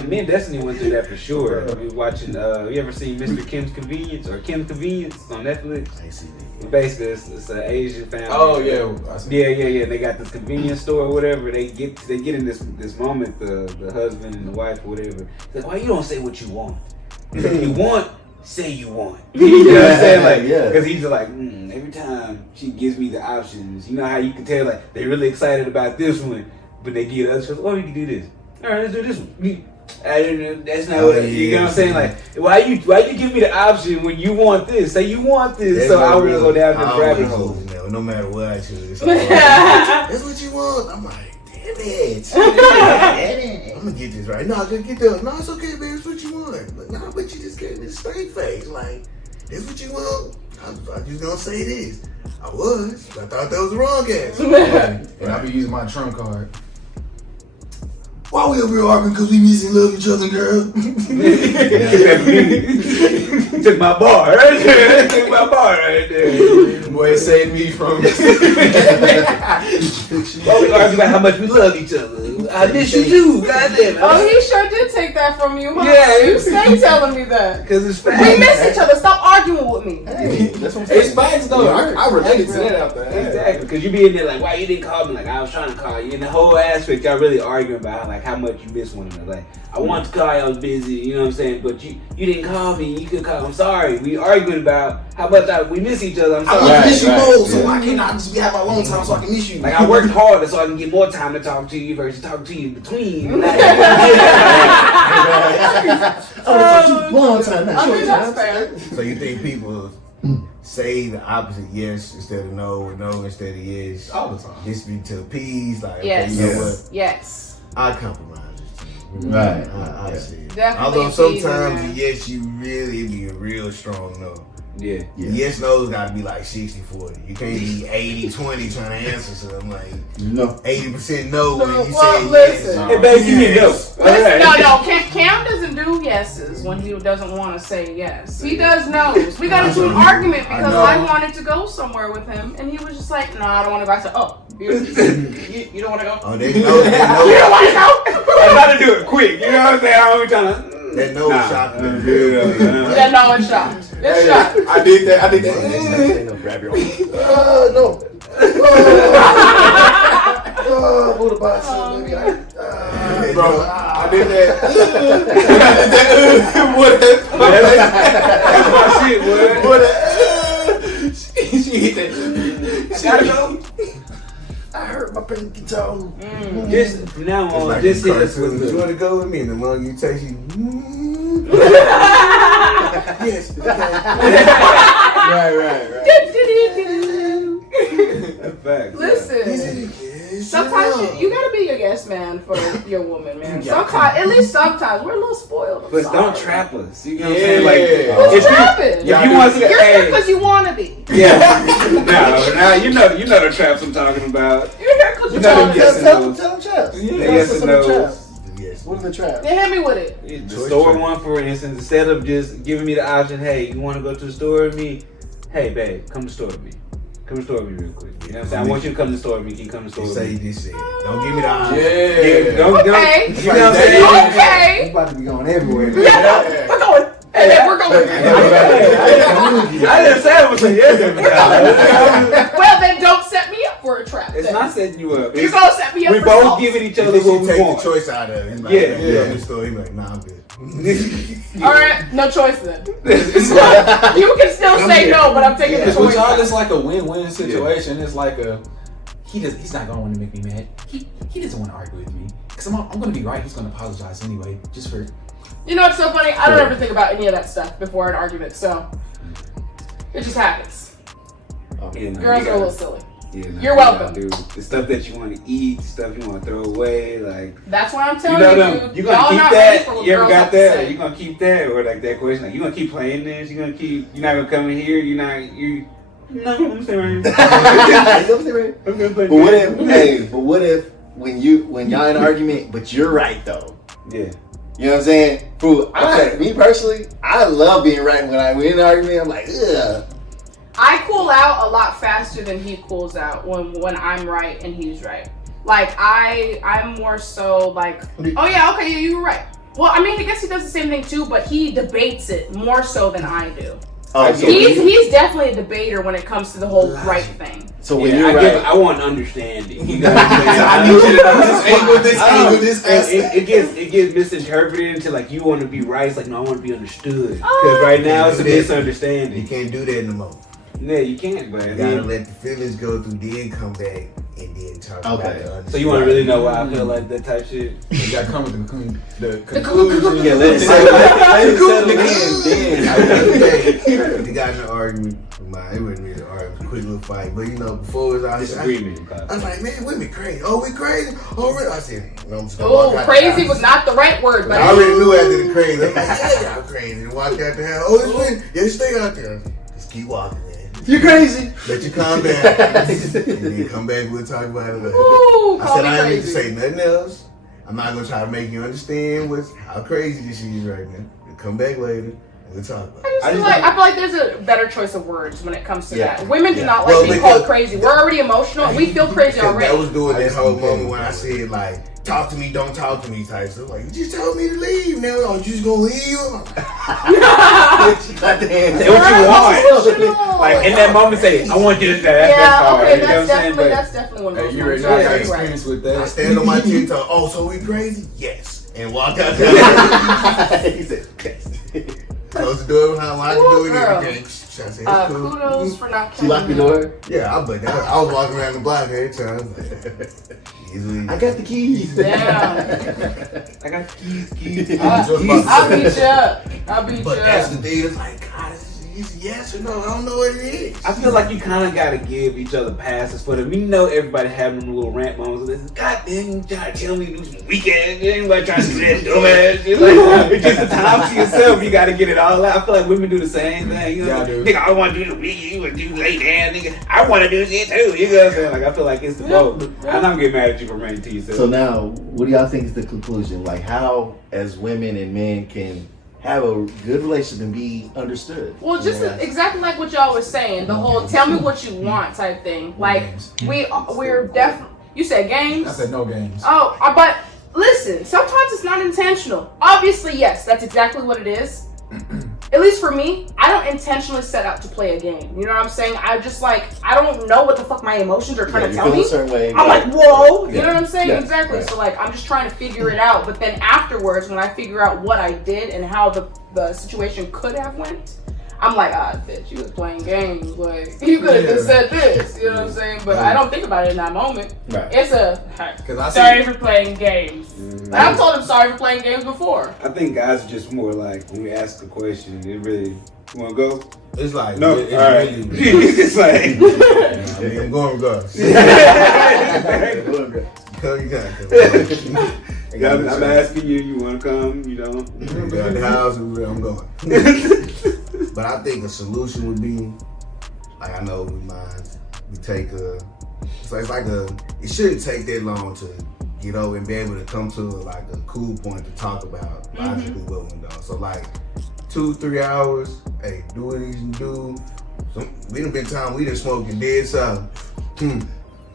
me and Destiny went through that for sure. We watching. You ever seen Mr. Kim's Convenience or Kim's Convenience on Netflix? I ain't seen it. Basically, it's an Asian family. Oh yeah. Yeah. They got this convenience store or whatever. They get in this moment. The husband and the wife or whatever. He's like, why you don't say what you want? He's like, you want. Say you want. You know what I'm saying? Like, because he's just like, every time she gives me the options, you know how you can tell, like, they're really excited about this one, but they give the other stuff, oh, you can do this. All right, let's do this one. That's not what, you know what I'm saying? Like, why you give me the option when you want this? Say you want this, That's so I will go down this rabbit hole. No matter what I choose. That's what you want. I'm like, damn it. I'm gonna get this right. No, I couldn't get that. No, it's okay, baby. It's what you want. Like, no, but you just gave me the straight face. Like, this what you want? I'm just gonna say this. I was. I thought that was the wrong answer. And I be using my trump card. Why we over here arguing because we missing love each other, girl? Took my bar right there. Took my bar right there. Boy, it saved me from. Well, we argue about how much we love each other. I miss you too. Goddamn. Oh, he sure did take that from you. Huh? Yeah. You stay telling me that. Because it's facts. We miss each other. Stop arguing with me. Hey, that's what I'm saying. It's facts though. I related to that out there. Exactly, because you be in there like, why you didn't call me? Like, I was trying to call you. And the whole aspect, y'all really arguing about like how much you miss one another. Like, I wanted to call you, I was busy, you know what I'm saying? But you didn't call me, you could call. I'm sorry. We arguing about how much we miss each other. I'm sorry. I miss you more, so why can't I just have my alone time so I can miss you? Like, I worked harder so I can get more time to talk to you versus talk to you in between. Like, Long time. I mean, that's fair. So you think people say the opposite yes instead of no, or no instead of yes? All the time. This be to appease, like, Yes. okay, you know what? Yes. I compromise this to you. Right. I see it. Definitely Although sometimes appeasing, a yes, you really be a real strong no. yeah. Yeah. Yes, no's gotta be like 60-40. You can't be 80-20 trying to answer something like No. 80% no when you Well, say listen. yes. Hey, babe, give me a no. Listen, no. Cam doesn't do yeses when he doesn't want to say yes. He does no's. We got into an argument because I wanted to go somewhere with him, and he was just like, "No, I don't want to go." I said, "Oh, you don't want to go? Oh, they know. You don't want to go?" I'm trying to do it quick. You know what I'm saying? I'm always trying to. That no shot. Yeah, no, it's shot. It's shot. I did that. Grab your No. Buddha box. Bro, I did that. What? That's my shit, boy. She hit that. I gotta go. I hurt my pinky toe. Just from now It's on, like this this is cartoon. You want to go with me? And the longer you take, you. Yes. Right. Facts. Listen, sometimes you yes man for your woman, man. Sometimes, at least sometimes, we're a little spoiled. But don't trap us. You know what I'm saying? Like, Who's trapping? if you want to, You're here because you want to be. Yeah. Now you know the traps I'm talking about. You're here because you know want to them be. Tell them traps. Yes and no. Yes. What are the traps? Then hit me with it. The store one, for instance, instead of just giving me the option, hey, you want to go to the store with me? Hey, babe, come to the store with me. Come to the store with me real quick. You know what I'm saying? I want you to come to the store with me. Can you come to the store with Say me? this shit. Don't give me the option. Yeah. Don't, Okay. you know what I'm saying? Okay. It's about to be going everywhere. Yeah, we're going. Hey, man, we're going. I didn't say I was saying yes every time. Well, then don't set me up for a trap. It's then. not setting you up. You're gonna set me up We for both something. giving each At other least what you we take want. the choice out of it. He's like, Yeah. yeah. The store. He's like, nah, I'm good. All right, no choice then. You can still say no, but I'm taking the With choice. y'all, it's like a win-win situation. It's like a he's not gonna want to make me mad. He doesn't want to argue with me because I'm gonna be right. He's gonna apologize anyway, just for. You know what's so funny? I don't ever think about any of that stuff before an argument, so it just happens. Yeah, no, Girls you are a little gotta- silly. Yeah, no, You're you gotta welcome. do the stuff that you want to eat, the stuff you want to throw away, like. That's why I'm You telling know you, them. dude. You gonna Y'all keep not ready for that? what You ever girls got have to that? Or say. you gonna keep that? Or like that question? Like you gonna keep playing this? You not gonna come in here? You. No, I'm staying right here. I'm gonna play. But what if? Hey, but what if when y'all in an argument, but you're right though? Yeah. You know what I'm saying? Fool, me personally, I love being right when I'm in an argument. I'm like, ugh. I cool out a lot faster than he cools out when I'm right and he's right. Like I'm more so like, oh yeah, okay, yeah, you were right. Well, I mean, I guess he does the same thing too, but he debates it more so than I do. Oh, so He's definitely a debater when it comes to the whole right thing. So when Yeah, you're right, I want understanding. You know what I'm saying? I need you to know this angle, this angle. It gets misinterpreted into like you want to be right. It's like no, I want to be understood. Because right now it's a You misunderstanding. can't do that no more. Yeah, you can't, but You gotta let the feelings go through, then come back and then talk about it. so you want to really know why I feel like that type shit? You gotta come with the conclusion. yeah, let it settle. They got in an argument. It wasn't really an argument, it was a quick little fight. But you know, before it was out, Disagreement. I was like, man, women crazy. Oh, we crazy? Oh, really? I said, no, I'm just gonna walk Oh, out crazy the was not the right word, but I already knew after the crazy. I'm like, yeah, y'all crazy. And walk out the house. Oh, it's crazy. Yeah, stay out there. Just keep walking, man. You crazy? Let you calm down. And then come back, we'll talk about it later. Ooh, I call said, me I ain't need to crazy. say nothing else. I'm not gonna try to make you understand how crazy this is right now. We'll come back later and we'll talk about it. I feel like there's a better choice of words when it comes to Yeah. that. Women do Yeah. not Well, like being because- called crazy. We're already emotional. We feel crazy Because already. that was doing that whole moment when I said like, talk to me, don't talk to me type stuff. Like, you just told me to leave. Now, are you just gonna leave? I'm like, Say what you want. Like in that moment, say, I want you to say that. Yeah, That's hard. okay, You know what I'm saying? But that's definitely one of Hey, those you already ones. know I got Right. experience with I that. stand on my TikTok. Oh, so we crazy? Yes. And walk out there. He said, yes. Close the door behind, lock the door, and Girl. everything. I said, it's cool. Kudos for not She killing locked the me. door. Yeah, I was walking around the block every time. Easily. I got the keys. Damn. I got keys. I'll beat you up. I'll beat you But that's up. the thing. It's like, God, is yes or no? I don't know what it is. I feel like you kind of got to give each other passes for them. You know everybody having them little rant moments. Like, God damn, you trying to tell me to do some weak ass shit. Anybody trying to do that dumb ass shit. Like, it's just a time to yourself. You got to get it all out. I feel like women do the same thing. You know, Yeah, dude. nigga, I want to do the weak. You want to do lay down, nigga. I want to do shit too. You know what I'm saying? Like, I feel like it's the both. I'm not getting mad at you for ranting to yourself. So now, what do y'all think is the conclusion? Like, how as women and men can have a good relationship and be understood? Well, just Yeah. exactly like what y'all was saying, the whole "tell me what you want" type thing. Like we're definitely. You said games. I said no games. Oh, but listen, sometimes it's not intentional. Obviously, yes, that's exactly what it is. At least for me, I don't intentionally set out to play a game. You know what I'm saying? I just like, I don't know what the fuck my emotions are trying to you tell feel me. a certain way. I'm like, whoa, you know what I'm saying? Yeah. Exactly. Right. So like, I'm just trying to figure it out. But then afterwards, when I figure out what I did and how the situation could have went, I'm like, bitch, you was playing games. Like, you could have just said this. You know what I'm saying? But I don't think about it in that moment. Right. It's a, Cause I sorry see, for playing games. And I've told him sorry for playing games before. I think guys are just more like, when we ask a question, it really, you want to go? It's like, No, it's alright. really, It's like, I mean, I'm going regardless. come, you gotta come. I'm asking you, you want to come, you know? You got the house and where I'm going. But I think a solution would be, like I know with mine, we take it shouldn't take that long to get over and be able to come to like a cool point to talk about logically what went on. So like 2-3 hours, hey, do what you can do. We done been time we done smoking dead solid.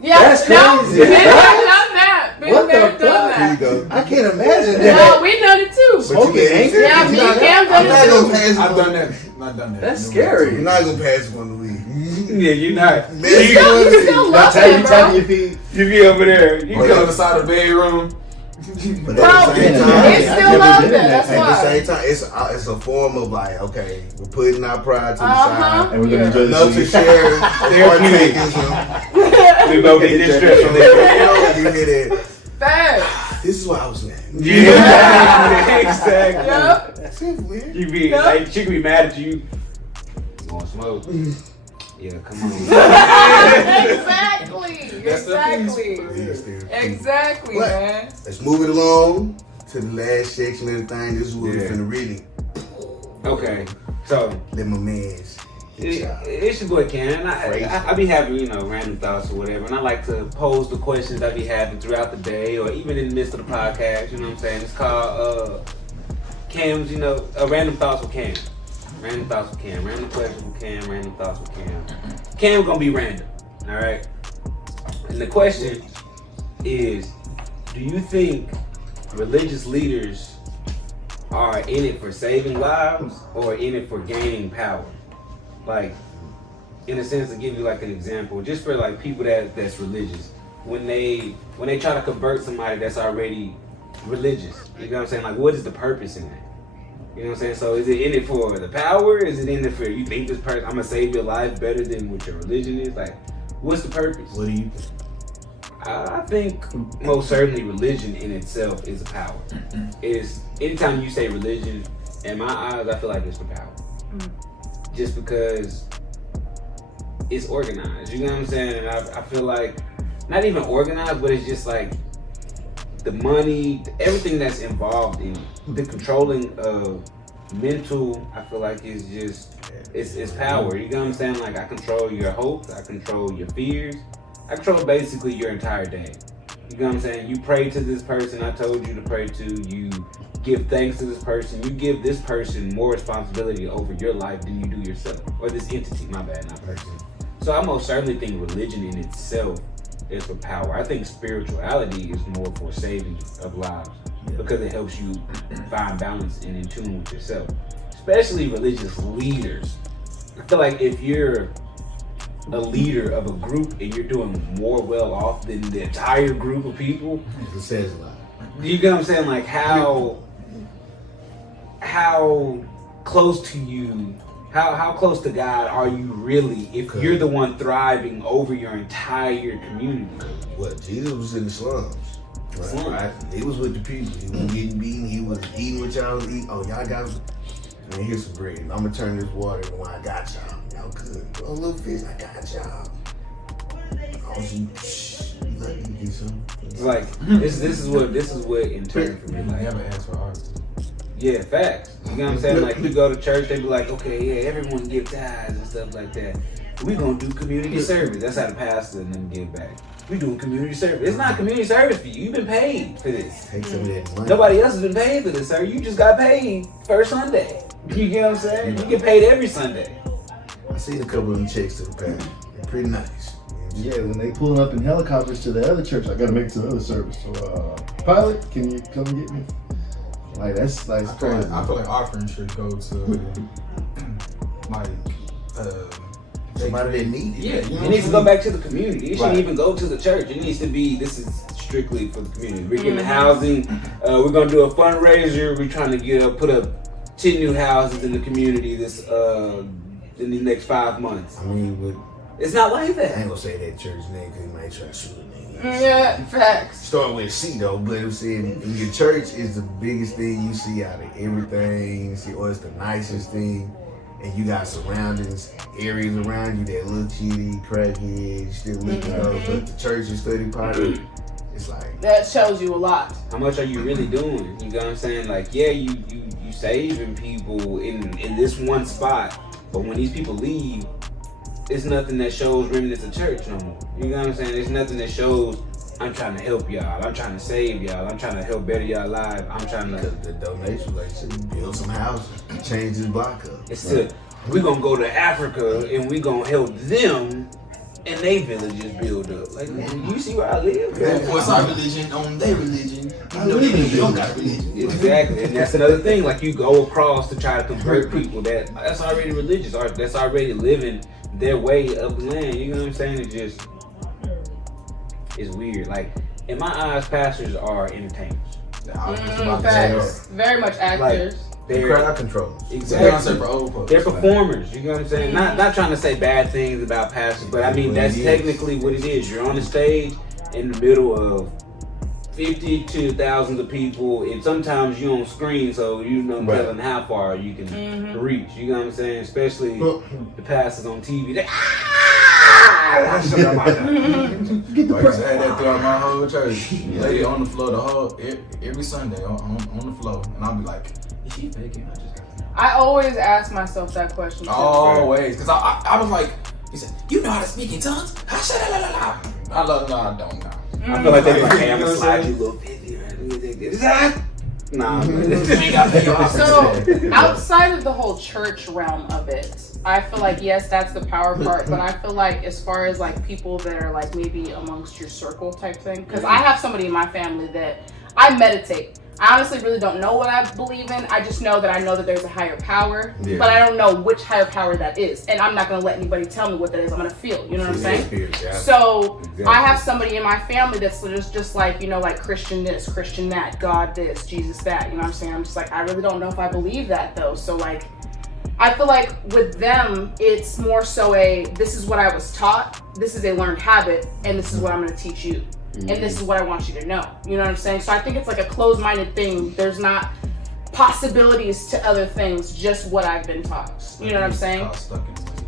Yeah, That's no, crazy. been there, done that. Been What there, the done fuck? Here you that. go. I can't imagine No, that. we done it too. Smoking anchor? Yeah, me and Cam I'm done not it gonna too. pass it I've on. done that. Not done that. That's No, scary. You're not gonna pass it on the weed. Yeah, you're not. Man, You still love him, Tapping bro. your feet. You be over there. You Oh, Get on go. the side of the bedroom. But Bro, at the same it's time, still love that. That's at the why. same time, it's a form of like, okay, we're putting our pride to the Uh-huh. side. And we're gonna enjoy Enough to this. share, partaking some. We both get this stress from You there. know, you hear that? Facts. This is what I was saying. Yeah, exactly. Yep. That's it, weird. You be Yeah. like, she could be mad at you. You want smoke? Yeah, come on. Exactly. That's the Exactly. Yes, there. Exactly, What? man. Let's move it along to the last section of the thing. This is what Yeah. we're finna read. Okay, so Let my man's hit y'all. it's your boy Ken. I be having, random thoughts or whatever, and I like to pose the questions I be having throughout the day or even in the midst of the podcast. You know what I'm saying? It's called Cam's, random thoughts with Cam. Random thoughts with Cam. Random questions with Cam. Random thoughts with Cam. Cam's gonna be random. All right. And the question is, do you think religious leaders are in it for saving lives or in it for gaining power? Like, in a sense, to give you like an example, just for like people that's religious, when they try to convert somebody that's already religious, you know what I'm saying? Like, what is the purpose in that? You know what I'm saying? So is it in it for the power? Is it in it for, you think this person, I'm gonna save your life better than what your religion is? Like, what's the purpose? What do you think? I think most certainly religion in itself is a power. Is anytime you say religion, in my eyes, I feel like it's the power. Just because it's organized, you know what I'm saying? And I feel like, not even organized, but it's just like the money, everything that's involved in the controlling of mental, I feel like is just, it's power. You know what I'm saying? Like, I control your hopes, I control your fears, I control basically your entire day. You know what I'm saying? You pray to this person I told you to pray to, you give thanks to this person, you give this person more responsibility over your life than you do yourself. Or this entity, my bad, not person. So I most certainly think religion in itself is for power. I think spirituality is more for saving of lives because it helps you find balance and in tune with yourself. Especially religious leaders. I feel like if you're a leader of a group and you're doing more well off than the entire group of people, It says a lot. you get what I'm saying? Like how close to you, how close to God are you really if you're the one thriving over your entire community? What? Jesus was in the slums. Right? He was with the people. He wasn't getting beaten. He was eating what y'all was eating. Oh, y'all got, man, here's some bread. I'm going to turn this water into wine. I got y'all. Y'all good. Oh, little fish, I got y'all. Oh, you let me get some. It's like this is what in turn for me. Like, Never ask for ours. yeah, facts. You know what I'm saying? Like, we go to church, they be like, okay, yeah, everyone give tithes and stuff like that. We gonna do community service. That's how the pastor and them give back. We doing community service. It's not community service for you. You've been paid for this. Take some of that money. Nobody else has been paid for this, sir. You just got paid first Sunday. You get what I'm saying? You get paid every Sunday. I seen a couple of them checks to the pastor. They're pretty nice. Yeah, when they pulling up in helicopters to the other church, I gotta make it to the other service. So, pilot, can you come get me? Like, that's like crazy. I feel like offering should go to like Somebody that need it. yeah, you know It needs to what go back to the community. It shouldn't Right. even go to the church. It needs to be, this is strictly for the community. We're getting housing. We're going to do a fundraiser. We're trying to put up 10 new houses in the community this in the next 5 months. I mean, but It's not like I that. ain't gonna say that church name because he might try to shoot a name. Yeah, facts. Start with a C though, but I'm saying in your church is the biggest thing you see out of everything. You see, or it's the nicest thing, and you got surroundings, areas around you that look shitty, crackhead, still looking up, but the church is 30 party. It's like That shows you a lot. How much are you really doing? You know what I'm saying? Like, yeah, you saving people in this one spot, but when these people leave, it's nothing that shows remnants of church no more. You know what I'm saying? There's nothing that shows I'm trying to help y'all. I'm trying to save y'all. I'm trying to help better y'all lives. I'm trying to. The donation, like, should build some houses, change this block up. It's to we're gonna go to Africa and we're gonna help them and they villages build up. Like, you see where I live? What's our religion on their religion? You don't got a religion. Exactly, and that's another thing. Like, you go across to try to convert people that's already religious, or that's already living their way of the land. You know what I'm saying? It's weird. Like, in my eyes, pastors are entertainers. Facts. Very much actors. They're crowd controllers. Exactly. They're performers. You know what I'm saying? Not trying to say bad things about pastors, but I mean that's technically what it is. You're on the stage in the middle of 50 to thousands of people, and sometimes you on screen, so you know telling how far you can reach. You know what I'm saying? Especially the pastors on TV. They, I used to have that throughout my whole church. Lady on the floor every Sunday on the floor, and I'll be like, is she faking? I always ask myself that question. Always, because I was like, he said, you know how to speak in tongues? I don't know. I feel like they're like, hey, I'm gonna slide you a little 50. Nah, so outside of the whole church realm of it, I feel like yes, that's the power part, but I feel like as far as like people that are like maybe amongst your circle type thing, because I have somebody in my family that I meditate. I honestly really don't know what I believe in. I just know that there's a higher power, but I don't know which higher power that is. And I'm not going to let anybody tell me what that is. I'm going to feel, you know what I'm saying? So I have somebody in my family that's just like, you know, like Christian this, Christian that, God this, Jesus that, you know what I'm saying? I'm just like, I really don't know if I believe that though. So like, I feel like with them, it's more so this is what I was taught, this is a learned habit, and this is what I'm going to teach you. And this is what I want you to know. You know what I'm saying? So I think it's like a closed-minded thing. There's not possibilities to other things, just what I've been taught. You know what I'm saying?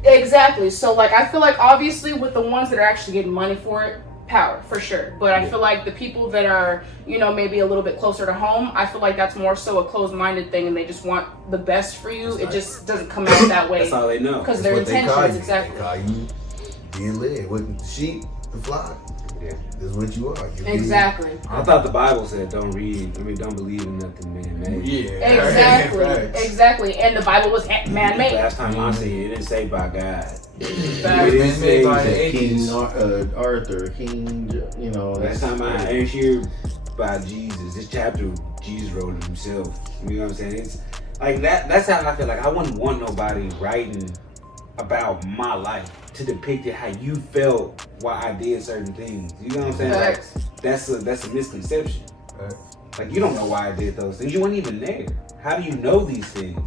Exactly. So like I feel like obviously with the ones that are actually getting money for it, power for sure. But I feel like the people that are, you know, maybe a little bit closer to home, I feel like that's more so a closed-minded thing, and they just want the best for you. It just doesn't come out that way. That's all they know. Because their intentions, exactly. They call you being led with the sheep, the flock. Yeah. That's what you are. Exactly. I thought the Bible said don't believe in nothing man-made. Yeah. Exactly. And the Bible was man-made. Last time I seen it didn't say by God. It didn't say by King Arthur, King, you know. Last time I ain't hear by Jesus. This chapter, Jesus wrote it himself. You know what I'm saying? It's like that. That's how I feel. Like I wouldn't want nobody writing about my life to depict it how you felt while I did certain things. You know what I'm saying? Like, that's a misconception. Like you don't know why I did those things. You weren't even there. How do you know these things?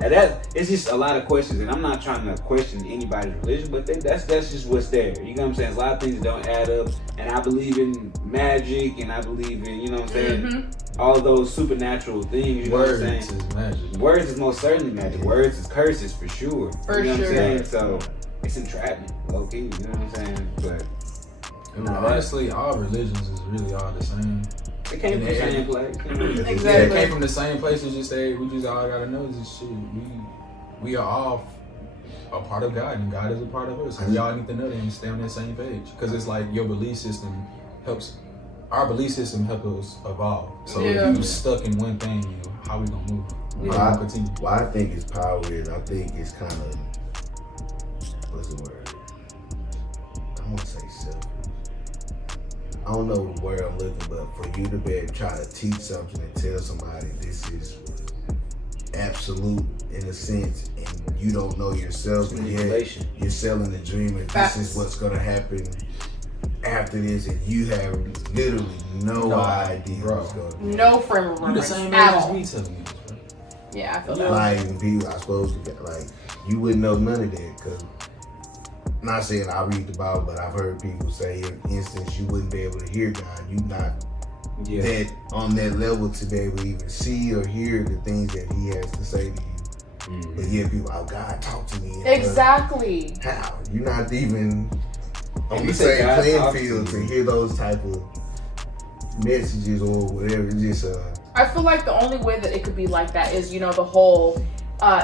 Like it's just a lot of questions, and I'm not trying to question anybody's religion, but that's just what's there. You know what I'm saying? There's a lot of things that don't add up, and I believe in magic, and I believe in, you know what I'm saying, all those supernatural things. You know what I'm saying? Is magic. Words is most certainly magic. Words is curses for sure. You know what I'm saying? So it's entrapment, low key. You know what I'm saying? But honestly, all religions is really all the same. They came from the same place. Exactly. They came from the same place. It's just we just all gotta know is this shit. We are all a part of God, and God is a part of us. And we all need to know that and stay on that same page. Because it's like your belief system helps. Our belief system helps us evolve. So if you stuck in one thing, how we gonna move? How we gonna continue? What I think is power is, I think it's kind of, what's the word? I want to say selfish. I don't know the word I'm looking, but for you to be able to try to teach something and tell somebody this is absolute in a sense, and you don't know yourself, and yet you're selling the dream, and this is what's going to happen after this, and you have literally no idea what's going on. No frame of reference. The same age as me telling you. Yeah, I feel that. Like people, I suppose, like you wouldn't know none of that, because. Not saying I read the Bible, but I've heard people say, in instance, you wouldn't be able to hear God. You not that on that level to be able to even see or hear the things that He has to say to you. But yet people, God, talk to me. Exactly. How? You're not even on the same playing field to hear those type of messages or whatever. It's just I feel like the only way that it could be like that is, the whole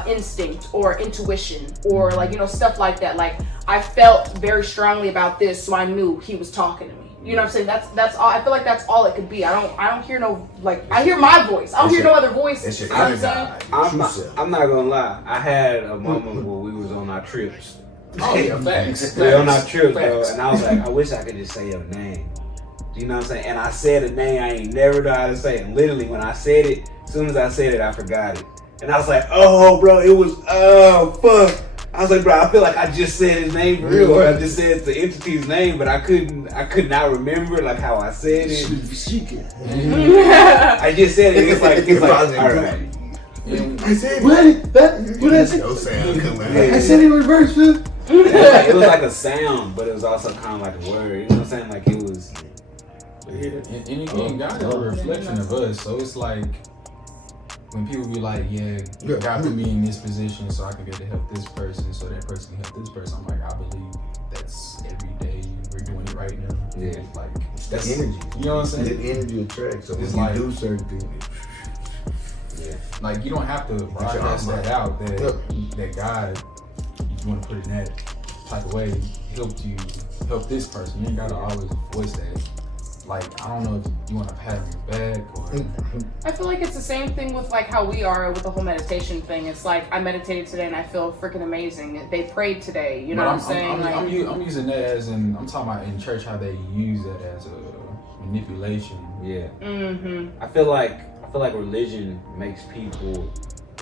instinct or intuition or like, stuff like that. Like I felt very strongly about this, so I knew he was talking to me. You know what I'm saying? That's all. I feel like that's all it could be. I don't hear no, like, I hear my voice. I don't hear no other voice. That's your You know what I'm inner saying? God. I'm not gonna lie. I had a moment where we was on our trips. Oh yeah, facts. We on our trips, bro, Facts. and I was like, I wish I could just say your name. You know what I'm saying? And I said a name I ain't never know how to say. And literally, when I said it, as soon as I said it, I forgot it. And I was like, oh, bro, it was, oh, fuck. I was like, bro, I feel like I just said his name for real, or I just said the entity's name, but I could not remember like how I said it. I just said it. It's like, all right. I said What I say? no sound coming out. I said it in reverse, man. It was like a sound, but it was also kind of like a word. You know what I'm saying? Like it was. And again, God is a reflection of us, so it's like when people be like, yeah, God put me in this position so I can get to help this person, so that person can help this person. I'm like, I believe that's every day we're doing it right now. Yeah. Like That's energy. You know what I'm saying? The energy attracts. So It's when like- you do certain things, Like you don't have to broadcast that out that God, if you want to put it in that type of way, help this person. You ain't gotta always voice that. Like I don't know if you want to pat on your back or. I feel like it's the same thing with like how we are with the whole meditation thing. It's like I meditated today and I feel freaking amazing. They prayed today. You know what I'm saying? I'm using that as I'm talking about in church how they use that as a manipulation. Yeah. Mm-hmm. I feel like religion makes people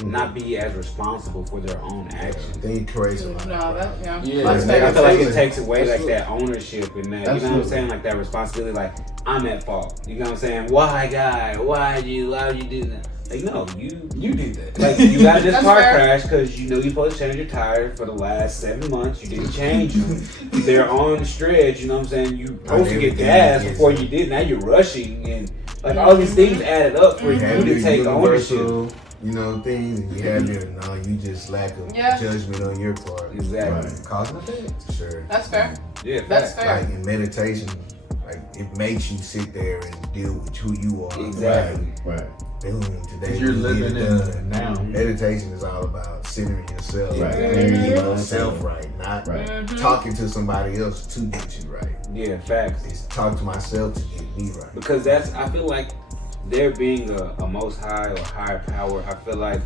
not be as responsible for their own actions. then you create some. No, that Yeah. That's Like, fair. I feel like it Absolutely. takes away like Absolutely. that ownership and that, you know what I'm Absolutely. saying? Like that responsibility, like I'm at fault. You know what I'm saying? Why God? Why you do that? Like no, You did that. like you got in this That's car fair. crash because you know you're supposed to change your tires for the last 7 months. You didn't change them. They're on the stretch. You know what I'm saying? You supposed to get gas before you did. Now you're rushing and like all these things added up for You you have to your take ownership. universal, things, and you have your you just lack of Yeah. judgment on your part. Exactly. Cause and effect. Sure. That's fair. Yeah, That's facts. fair. Like in meditation, like it makes you sit there and deal with who you are. Exactly. Right. Boom, today You're we get living it in done. now. Meditation is all about centering yourself, Right. getting Mhm. yourself right, not Right. Mhm. talking to somebody else to get you right. Yeah, facts. It's talk to myself to get me right. Because I feel like there being a most high or higher power, I feel like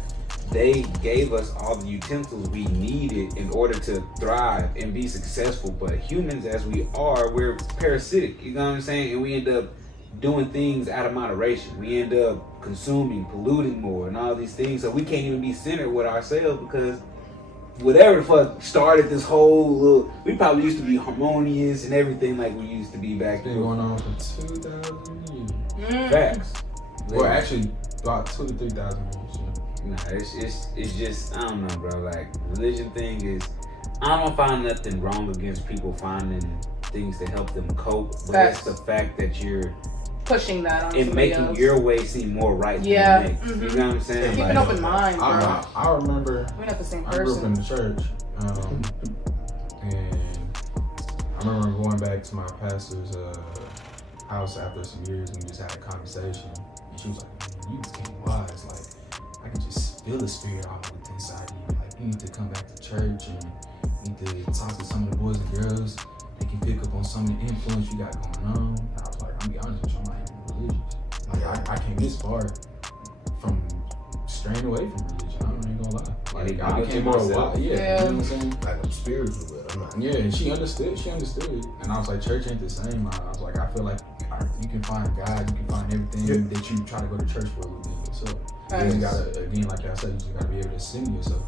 they gave us all the utensils we needed in order to thrive and be successful. But humans, as we are, we're parasitic, you know what I'm saying? And we end up doing things out of moderation. We end up consuming, polluting more and all these things. So we can't even be centered with ourselves because whatever the fuck started this whole little, we probably used to be harmonious and everything like we used to be back It's been then. going on for 2,000 years. Mm. Facts. Well, actually, about 2,000 to 3,000 years. Nah, it's just I don't know, bro. Like religion thing is, I don't find nothing wrong against people finding things to help them cope, but Facts. it's the fact that you're Pushing that on in somebody making else. your way seem more right Yeah. than the next. Mhm. You know what I'm saying? Keep Like, an open mind, bro. I remember We're not the same I grew up in person. the church, and I remember going back to my pastor's house after some years, and we just had a conversation. And she was like, "Man, you just came wise. Like, I can just feel the spirit all within inside you. Like, you need to come back to church and you need to talk to some of the boys and girls. They can pick up on some of the influence you got going on." And I was like, "I'm gonna be honest with you, I'm not even religious. Like, I came this far from straying away from religion. I ain't gonna lie. Like, I became more wise. Yeah, Yeah. you know what I'm saying? Like I'm spiritual, but I'm not. Yeah, and she understood. And I was like, church ain't the same. I was like, I feel like you can find God, you can find everything that you try to go to church for within yourself. You just gotta, again, like I said, you just gotta be able to sing yourself.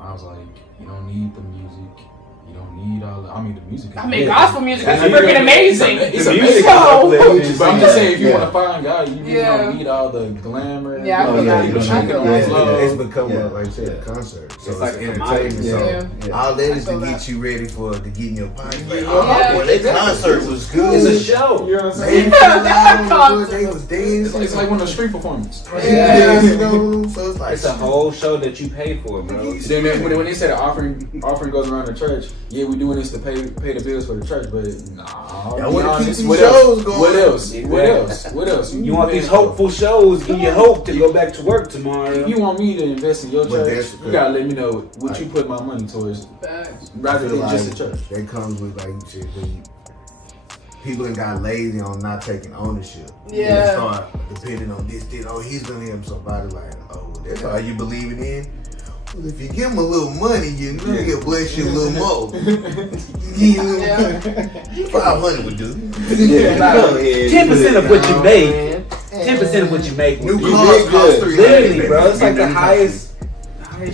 I was like, you don't need the music. You don't need all the, the music is good. Gospel music is Yeah. freaking amazing. It's The amazing. music is So- uplifting. But I'm just saying, if you Yeah. want to find God, you really Yeah. don't need all the glamour. Yeah, I feel that. I feel that. It's become Yeah. like I said, a concert. So It's like a entertainment. commodity. So Yeah. all that is I to feel get that. you ready to get in your pocket. Like, Yeah. boy, that concert was good. It's a show. You know what I'm They saying? they was dancing. It's like one of the street performances. Yeah. So it's like It's a whole show that you pay for, bro. Then when they say the offering goes around the church, yeah, we doing this it's to pay the bills for the church, but nah. I want to keep honest, these what shows else? going. What else? Exactly. What else? What else? You want these hopeful shows, give you hope to go back to work tomorrow. If you want me to invest in your But church, that's you gotta let me know what you put my money towards, Facts. rather than like just a church. that comes with like shit. People that got lazy on not taking ownership. Yeah. They start depending on this. Oh, he's gonna help somebody. Like, oh, that's all you believing in. Well, if you give him a little money, you know he'll bless you a little more. Yeah. 500 would do. 10% of what you make. 10% of what you make. New You cars did cost good. $300. Literally, bro. It's like the highest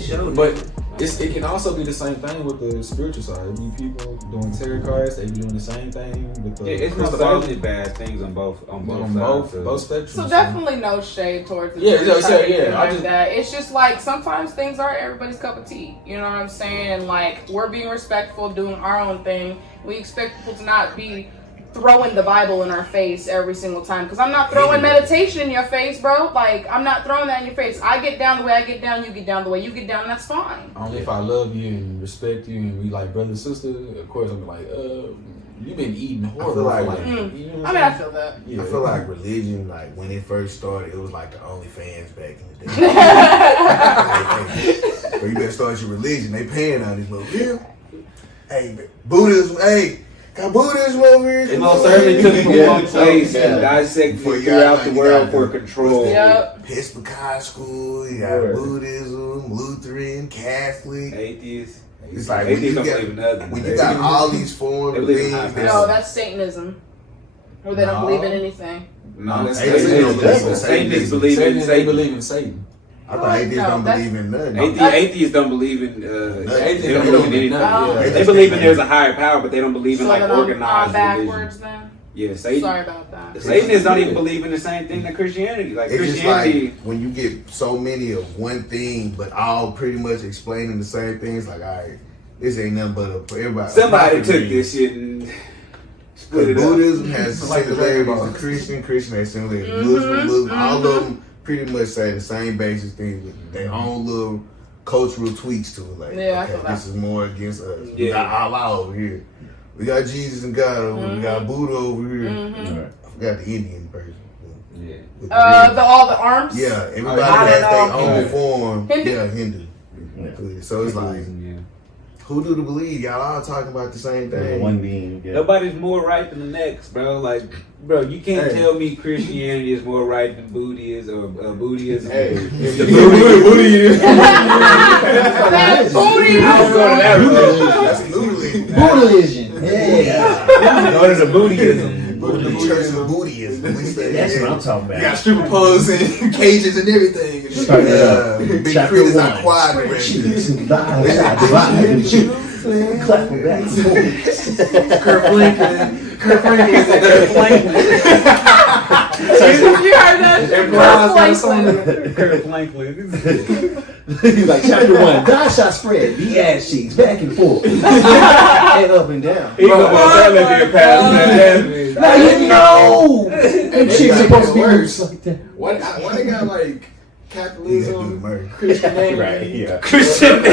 show. But it can also be the same thing with the spiritual side. It be people doing tarot cards. They be doing the same thing with the it's not crystal certainly bad things on both on sides. both spectrums. So definitely no shade towards the Yeah, church yeah, side or yeah, anything I like just- that. It's just like sometimes things aren't everybody's cup of tea. You know what I'm saying? Like we're being respectful, doing our own thing. We expect people to not be throwing the Bible in our face every single time. Because I'm not throwing meditation in your face, bro. Like I'm not throwing that in your face. I get down the way I get down. You get down the way you get down. That's fine. Only if I love you and respect you and we like brother and sister, of course I'm like, you've been eating horrible. like- you know what I I'm mean, saying? I feel that. Yeah. I feel like religion, like when it first started, it was like the OnlyFans back in the day. But you better start your religion. They paying on this motherfucker. Hey, Buddhism. Hey, got Buddhism over here. It most certainly took from one place and dissected Before you throughout got- the you world got for the- control. Yep. Episcopal school. You got Word. Buddhism, Lutheran, Catholic. Atheists. It's like when Atheists you don't got believe in nothing. when you got all these forms They of believe in things. high No, that's Satanism. Or they don't No. believe in anything. No, that's Atheists Satanists. don't believe in Satanists Satan. believe in Satan, they Satan. believe in Satan. I thought atheists No, don't that's- believe in nothing. Atheists don't believe in. Atheists They don't believe in anything. Oh. They believe in there's a higher power, but they don't believe in So like then I'm organized religion. backwards then. Yeah, Satan. Sorry about that. The Satanists don't even believe in the same thing that Christianity. Like It's just Christianity. like when you get so many of one thing, but all pretty much explaining the same things. Like, all right, this ain't nothing but for everybody. Somebody a took this shit and split it up. Buddhism has Like the similarities Dragon to Ball. Christian has similarities to Muslim, all of them pretty much say the same basic things with their own little cultural tweaks to it. Like, Yeah, I okay, feel that. this is more against us. We Yeah. got Allah over here. We got Jesus and God over here. We got Buddha over here. I forgot the Indian person. Yeah. With the All the arms. yeah, everybody I has don't their know. own form. Hindu. Yeah, Hindu. So it's like, Yeah. who do to believe? Y'all all talking about the same thing. One being. Yeah. Nobody's more right than the next, bro. Like, bro, you can't Hey. tell me Christianity is more right than Buddhism or Buddhism. Hey, The Buddhism. That booty. I don't go to that religion. That's literally Buddhism. Yeah. Go to the Buddhism. the Church of Buddhism. We say That's that. what I'm talking You got about. stripper poles and cages and everything. Start that up. Big Chapter critters one. are quiet around Cheeks here. and thighs, divide them cheeks. Clap them back and forth. Kurt Franklin. Kurt Franklin is Kurt Franklin. You heard that? Kurt Franklin. He's like, chapter one, die shot spread, the ass cheeks, back and forth. And up and down. He gonna tell it to pass Now you know! Them cheeks supposed to be worse. loose like that. Why they got like You gotta do capitalism, murder. Christianity? Right, yeah. Christianity.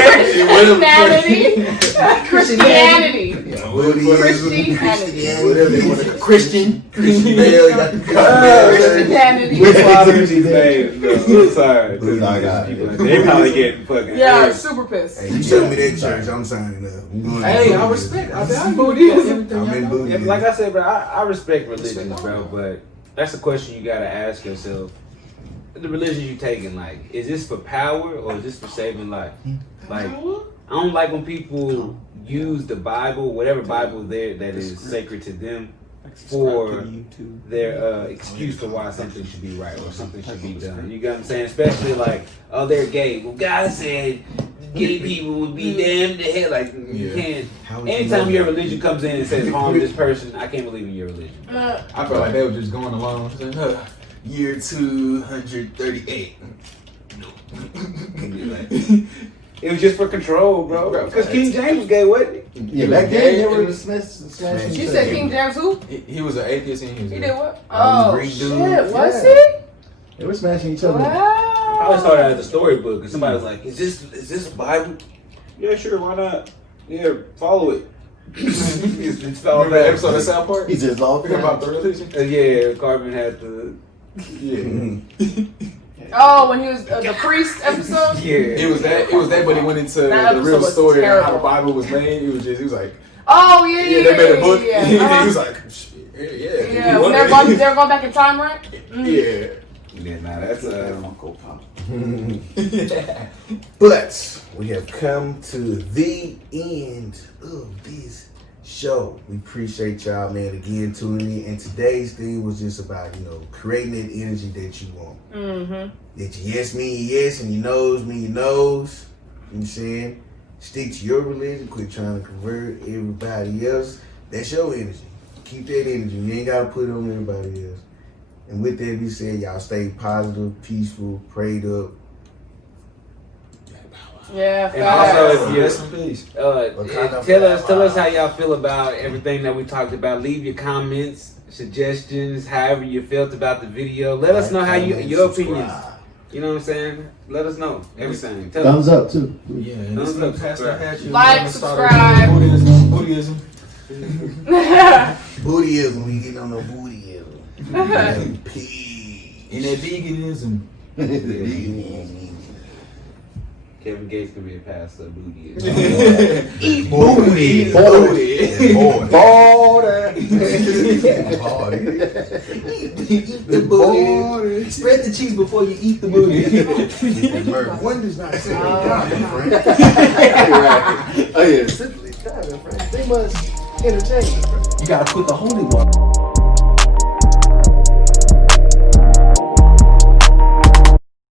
Christianity. Buddhism, Christianity. whatever they want to Christian Bale, you got the Christianity. Which father is his name? No, I'm sorry. Oh my God. They probably getting fucking. Yeah, hurt. super pissed. Hey, you show me that church, I'm signing up. I'm going to Hey, I Buddhism. respect. I'm Buddhism. I'm in Yeah, Buddhism. like I said, bro, I respect religions, bro, but that's a question you gotta ask yourself. The religion you taking, like, is this for power or is this for saving life? Like, I don't like when people use the Bible, whatever Bible there that is sacred to them, for their excuse for why something should be right or something should be done. You get what I'm saying? Especially like, oh, they're gay. Well, God said gay people would be damned to hell. Like, you can't. Anytime your religion comes in and says harm this person, I can't believe in your religion. I felt like they were just going along saying, year 238. It was just for control, bro. Because King James was gay, wasn't he? Yeah, back then they were smashing. You said King James who? He was an atheist and he was He gay. did what? Oh, Oh, Greek shit. dude. Was They were smashing each other. he? I Wow. always started as a storybook, and somebody was like, "Is this a Bible?" Yeah, sure. Why not? Yeah, follow it. It's fell Remember that back. episode of South Park? He just lost About the religion? Yeah, Cartman had to. Yeah. Oh, when he was the priest episode. Yeah. It was that, but it went into That the real episode was story of how the terrible. Bible was made. He was like, Oh yeah, they made a book. yeah. He Uh-huh. was like, shit, yeah. Yeah, when they're going back in time, right? Yeah. Yeah, nah, that's But we have come to the end of this show. We appreciate y'all, man, again tuning in. And today's thing was just about, creating that energy that you want. Mm-hmm. That your yes mean your yes and your no's mean your no's. You know what I'm saying? Stick to your religion. Quit trying to convert everybody else. That's your energy. Keep that energy. You ain't got to put it on everybody else. And with that being said, y'all stay positive, peaceful, prayed up. Yeah. And also, if Rest in peace. tell us how y'all feel about everything that we talked about. Leave your comments, suggestions, however you felt about the video. Let us know how your opinions. You know what I'm saying? Let us know everything. Tell Thumbs us. up too. Yeah, and Thumbs this up, is Pastor Hatchie. Like, We're gonna start subscribe. a Buddhism. Bootyism, we getting on no bootyism. Peace. And that veganism. Kevin Gates could be a pastor of booty. Eat booty. Booty. Border. Eat the booty. Spread the cheese before you eat the booty. One does not say God, my friend. Oh yeah, simply God, my friend. They must entertain. You gotta put the holy water.